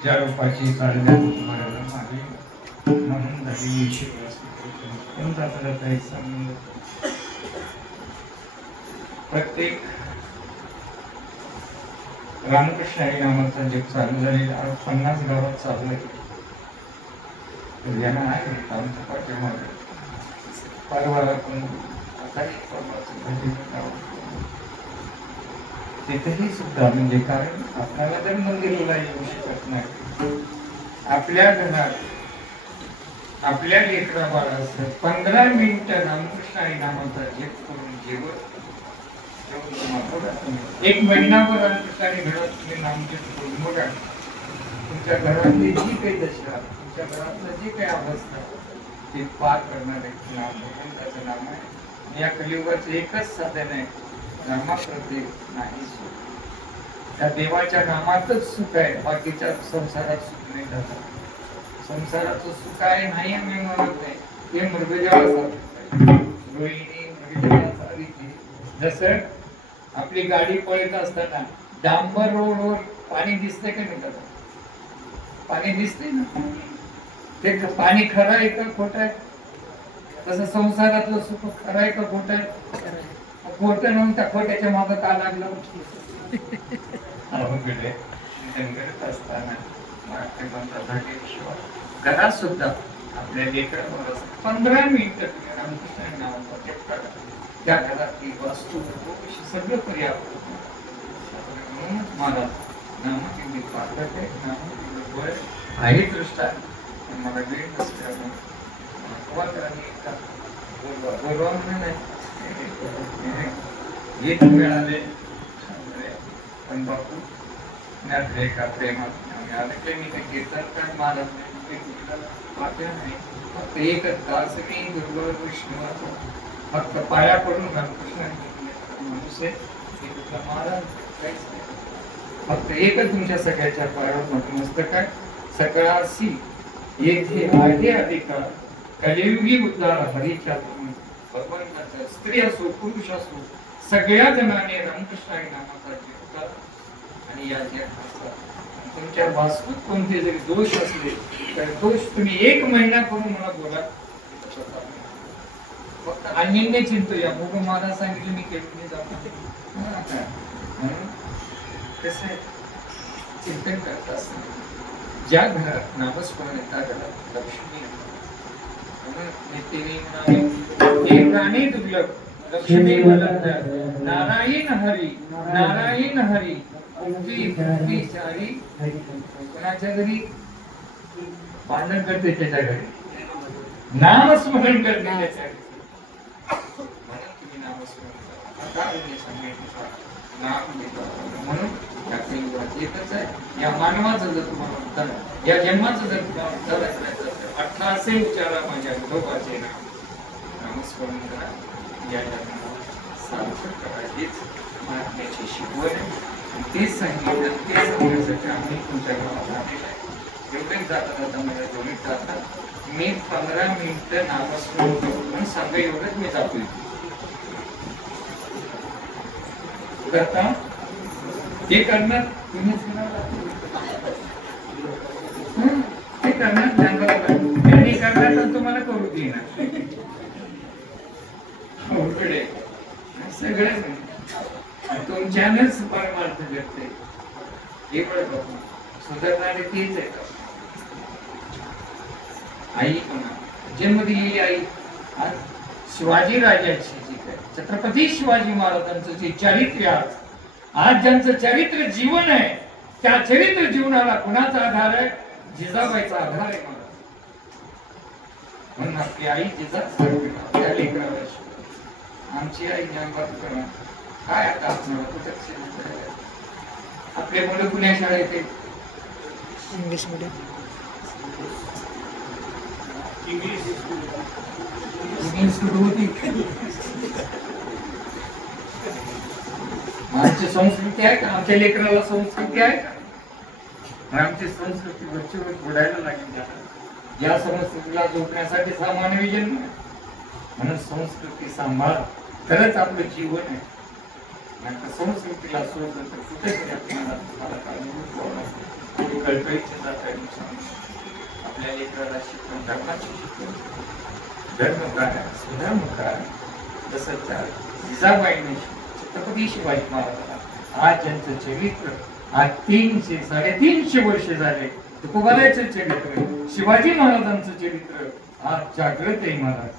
ज्या रूपाची चालण्यात तुम्हाला मागे म्हणून झाली संबंध प्रत्येक रामकृष्ण हरी नामाचा जग चालू झालेला 50 गावात चालू आहे. यांना आहे आमच्या पाठीमागे परवाला पण तिथेही सुद्धा म्हणजे कारण आपल्याला जर मंदिराला येऊ शकत नाही, आपल्या घरात आपल्या लेकरा बाळाचं 15 मिनिटं रामकृष्ण हरी नामाचा जप करून जेवण 1 महिनाभर रामकृष्ण हरी घरात तुम्ही नामजप करून बघा, तुमच्या घरातली जी काही दशा, तुमच्या घरातलं जी काही अवस्था ते पार करणारे नाम त्याचं नाम आहे. या कलियुगाचं एकच साधन आहे, नामाप्रती नाही सुख. त्या देवाच्या नामातच सुख आहे, बाकीच्या संसारात सुख नाही जातात. संसाराचं सुख आहे नाही आम्ही म्हणत नाही, ते मृगजळासारखे. जसं आपली गाडी पळत असताना डांबर रोडवर पाणी दिसतंय का नाही त्याला? पाणी दिसतंय ना, ते पाणी खरं आहे का खोटं आहे? तसं संसारातलं सुख खरं आहे का खोटं आहे? खोटं म्हणून त्या खोट्याच्या मागं का लागलं? असताना घरात सुद्धा आपल्या लेकरांवर 15 मिनिटं रामकृष्ण नावाचा जप करा. त्या घरातली वस्तू सगळं पर्यावरण मला नामाची पाठवत आहे, नाम आहे दृष्टा मला वेळ नसल्यामुळे येत मिळाले पण बापू एका प्रेमात आले मी ते कीर्तन पण महाराज नाही, फक्त एकच दास मी दुर्बळ विष्णू फक्त पाया पडून रामकृष्ण मनुष्य महाराज फक्त एकच तुमच्या सगळ्याच्या पायावर नतमस्तक आहे. सकळासी येथे आहे अधिकार कलियुगी उद्धार हरीच्या भगवंताचा स्त्री असो पुरुष असो सगळ्या जणांनी रामकृष्ण हरी नामाचा जप करा. आणि या जगात तुमच्या वास्तविक कोणते जरी दोष असले तर दोष तुम्ही 1 महिना करून मला बोला. फक्त अन्य चिंतो या मुग मला सांगितलं मी केलं जातो कसं चिंतन करत असताना ज्या घरात नामस्मरण त्या घरात लक्ष्मी दुर्लभ लक्ष्मी वल्लभ नारायण हरी नारायण हरी भक्ती भक्ती सारी कोणाच्या घरी भांडण करते त्याच्या घरी नामस्मरण करते त्याच्या घरी म्हणून तुम्ही नामस्मरण करा. आता मी सांगितलं नाम घेतो म्हणून एकच आहे या मानवाचं जर तुम्हाला उत्तर या जन्माचं जर तुम्हाला उत्तर करायचं असेल 18 उच्चारा माझ्या विठोबाचे नाम नामस्मरण करा. या जन्माला सार्थक करा हीच महात्म्याची शिकवण आहे. तेच सांगितलं ते सांगण्यासाठी आम्ही तुमच्या गावात आलेलो आहे. एवढे जाता जाता मला जोडीत जातात मी 15 मिनिटं नामस्मरण करतो पण सांगा एवढंच मी जातोय करता ते करणार तुम्हीच ते करणार त्यांनी करणार तर तुम्हाला करू देणार सगळं तुमच्यानंच परमार्थ करते हे पण सुधारणारे तेच आहे. आई म्हणा जन्म दिलेली आई आज शिवाजी राजाची जी काय छत्रपती शिवाजी महाराजांचं जे चारित्र्य आज ज्यांचं चरित्र जीवन आहे त्या चरित्र जीवनाला कुणाचा आधार आहे जिजाबाईचा आधार आहे मला म्हणून आपली आई जिजा आमची आई ज्ञानबाद करा काय आता आपल्याला कुठे आपले मुलं पुण्या शाळेत इंग्लिश मीडियम इंग्लिश सुरू होती. आमची संस्कृती आहे का आमच्या लेकराला संस्कृती आहे का आमची संस्कृती वरचीवर घोडायला लागेल या संस्कृतीला जोडण्यासाठी सामान्य जन्म म्हणून संस्कृती सांभाळ खरंच आपलं जीवन आहे. संस्कृतीला सोडलं तर कुठेतरी आपल्याला कळकळीची जात आपल्या लेकराला शिकवण धर्माची शिकवण धर्म काय सुधर्म काय तसंच जिजाबाईने छत्रपती शिवाजी महाराजांना आज ज्यांचं चरित्र आज 300-350 वर्ष झाले तुकोबारायचं चरित्र शिवाजी महाराजांचं चरित्र आज जागृत आहे महाराज.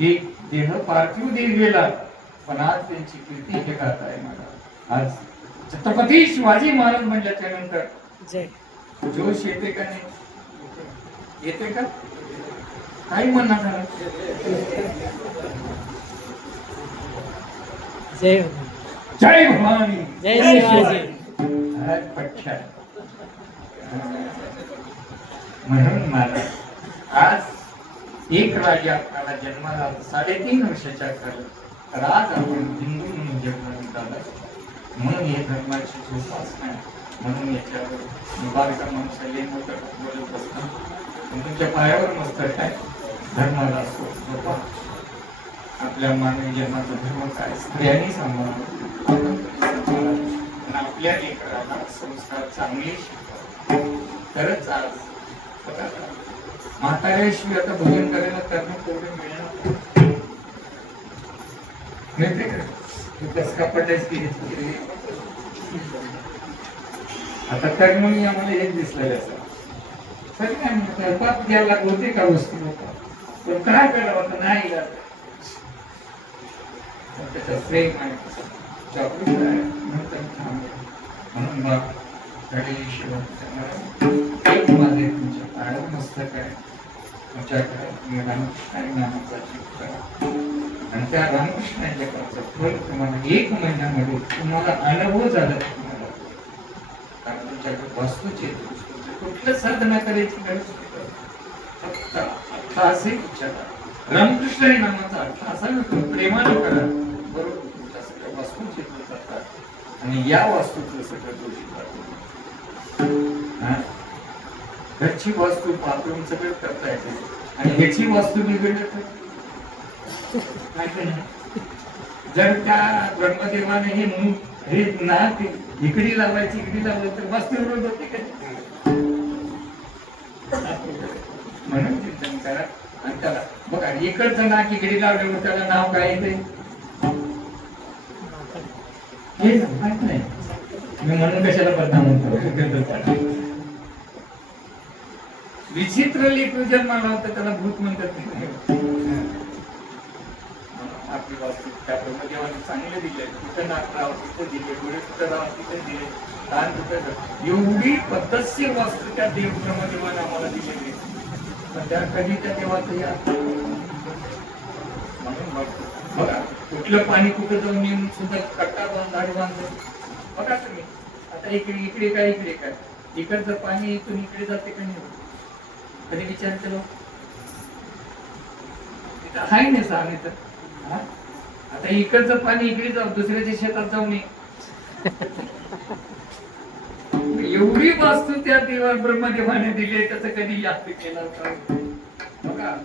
ते देह पार्थिव देव गेला पण आज त्यांची कीर्ती हे गात आहे महाराज. आज छत्रपती शिवाजी महाराज म्हटल्याच्या नंतर जोश येते का नाही येते का काही म्हणणार झालं जय जय भवानी जय शिवाजी म्हणून मला आज एक राजा आपल्याला जन्माला 3.5 वर्षाच्या काळ तर आज आपण हिंदू म्हणून जन्म झाला म्हणून हे धर्माची जोपासना म्हणून याच्यावर बालका माणसाला मोठं बोलत असतात तुमच्या पायावर मस्तक आहे धर्माला जोपा आपल्या मानवी जन्माचा धर्म काय स्त्रियांनी सांभाळून आपल्या लेकराला संस्कार चांगले तरच आज म्हाताऱ्याशिवाय आता भोजन करायला करणं तेवढं मिळणार मिळते का कस का पटायच की आता तर म्हणून आम्हाला हेच दिसलेलं असं स्वयंपाक द्यायला होते का वस्तू पण काय करावं तर नाही त्याचा प्रेम आहे चॉकलेट आहे म्हणून मग माझे तुमच्या पायावर मस्तक आहे तुमच्याकडे तुम्ही रामकृष्ण नामाचा जीव करा आणि त्या रामकृष्णाच्या फळ तुम्हाला 1 महिन्यामध्ये तुम्हाला अनुभव झाला तुम्हाला कारण तुमच्याकडे वस्तूचे कुठलं साधना करायची गरज फक्त 18 विचारा रामकृष्ण नामाचा 18 प्रेमानं करा बरोबर तुमच्या सगळ्या वस्तू चित्र जातात आणि या वस्तूचं सगळं दोषी घरची वस्तू पातळून सगळं करता येते आणि ह्याची वस्तू बिघडली जर त्या ब्रह्मदेवाने हे ना इकडी लावायची इकडी लावायची तर वस्तू विरोध होते का म्हणून चिंतन करा आणि त्याला बघा इकडचं नाक इकडे लावल्यावर त्याला नाव काय येते हे माहित नाही मी म्हणून कशाला बदनाम म्हणतो विचित्र लेकरू जन्माला होतं त्याला भूत म्हणतात आपली वास्तू त्या ब्रह्मदेवाने चांगले दिले, कुठं नाक राव तिथं दिले, डोळे कुठं राव तिथं दिले, कान कुठं राव. एवढी पद्धतशीर वास्तू त्या देव ब्रह्मदेवाने आम्हाला दिलेली आहे. पण त्या कधी त्या देवाचं या म्हणून बघा कुठलं पाणी कुठं जाऊन येऊन सुद्धा कट्टा बांध झाड बांधलं. बघा तुम्ही आता इकडे इकडे काय इकडे काय, इकडचं पाणी इथून इकडे जाते का नाही, कधी विचार केला? हाय नाही सांग इथं. आता इकडचं पाणी इकडे जाऊ, दुसऱ्याच्या शेतात जाऊ नये. एवढी वास्तू त्या देवा ब्रह्मदेवाने दिली, त्याचं कधी याद केला होता? बघा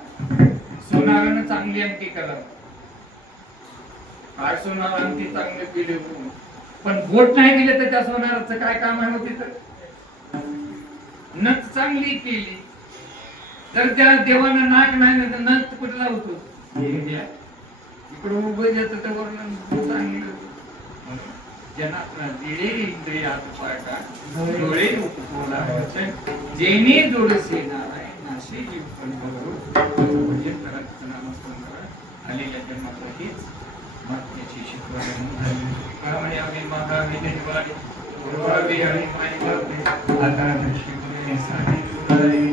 सोनारानं चांगली अंगठी करा, काय सोनार अंगठी चांगले दिले, पण बोट नाही दिले तर त्या सोनाराचं काय काम आहे होते? तर नथ चांगली केली, तर त्या देवानं नाक नाही तर नथ कुठला होतो? इकडं उभं येतं तर वरून चांगलं. जनात दिले इंद्रियात पाटा डोळे बोला वचन, जेणे जोडसे नारायण नाशे जीव पण बघू म्हणजे करत नामस्मरण आलेल्या जन्माचं हीच महात्म्याची शिकवण. त्यामुळे आम्ही महाविद्यालय गुरुवारी आणि मायबापे आता शिकवणे सांगितले,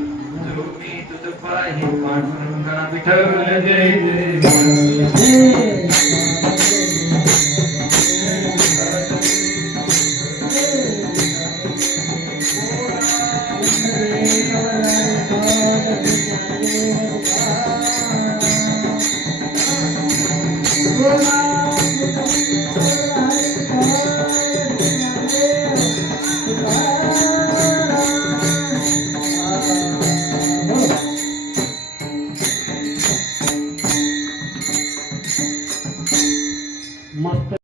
जो मी तुझ पाहि पांडुरंगा विठ्ठल जय जय.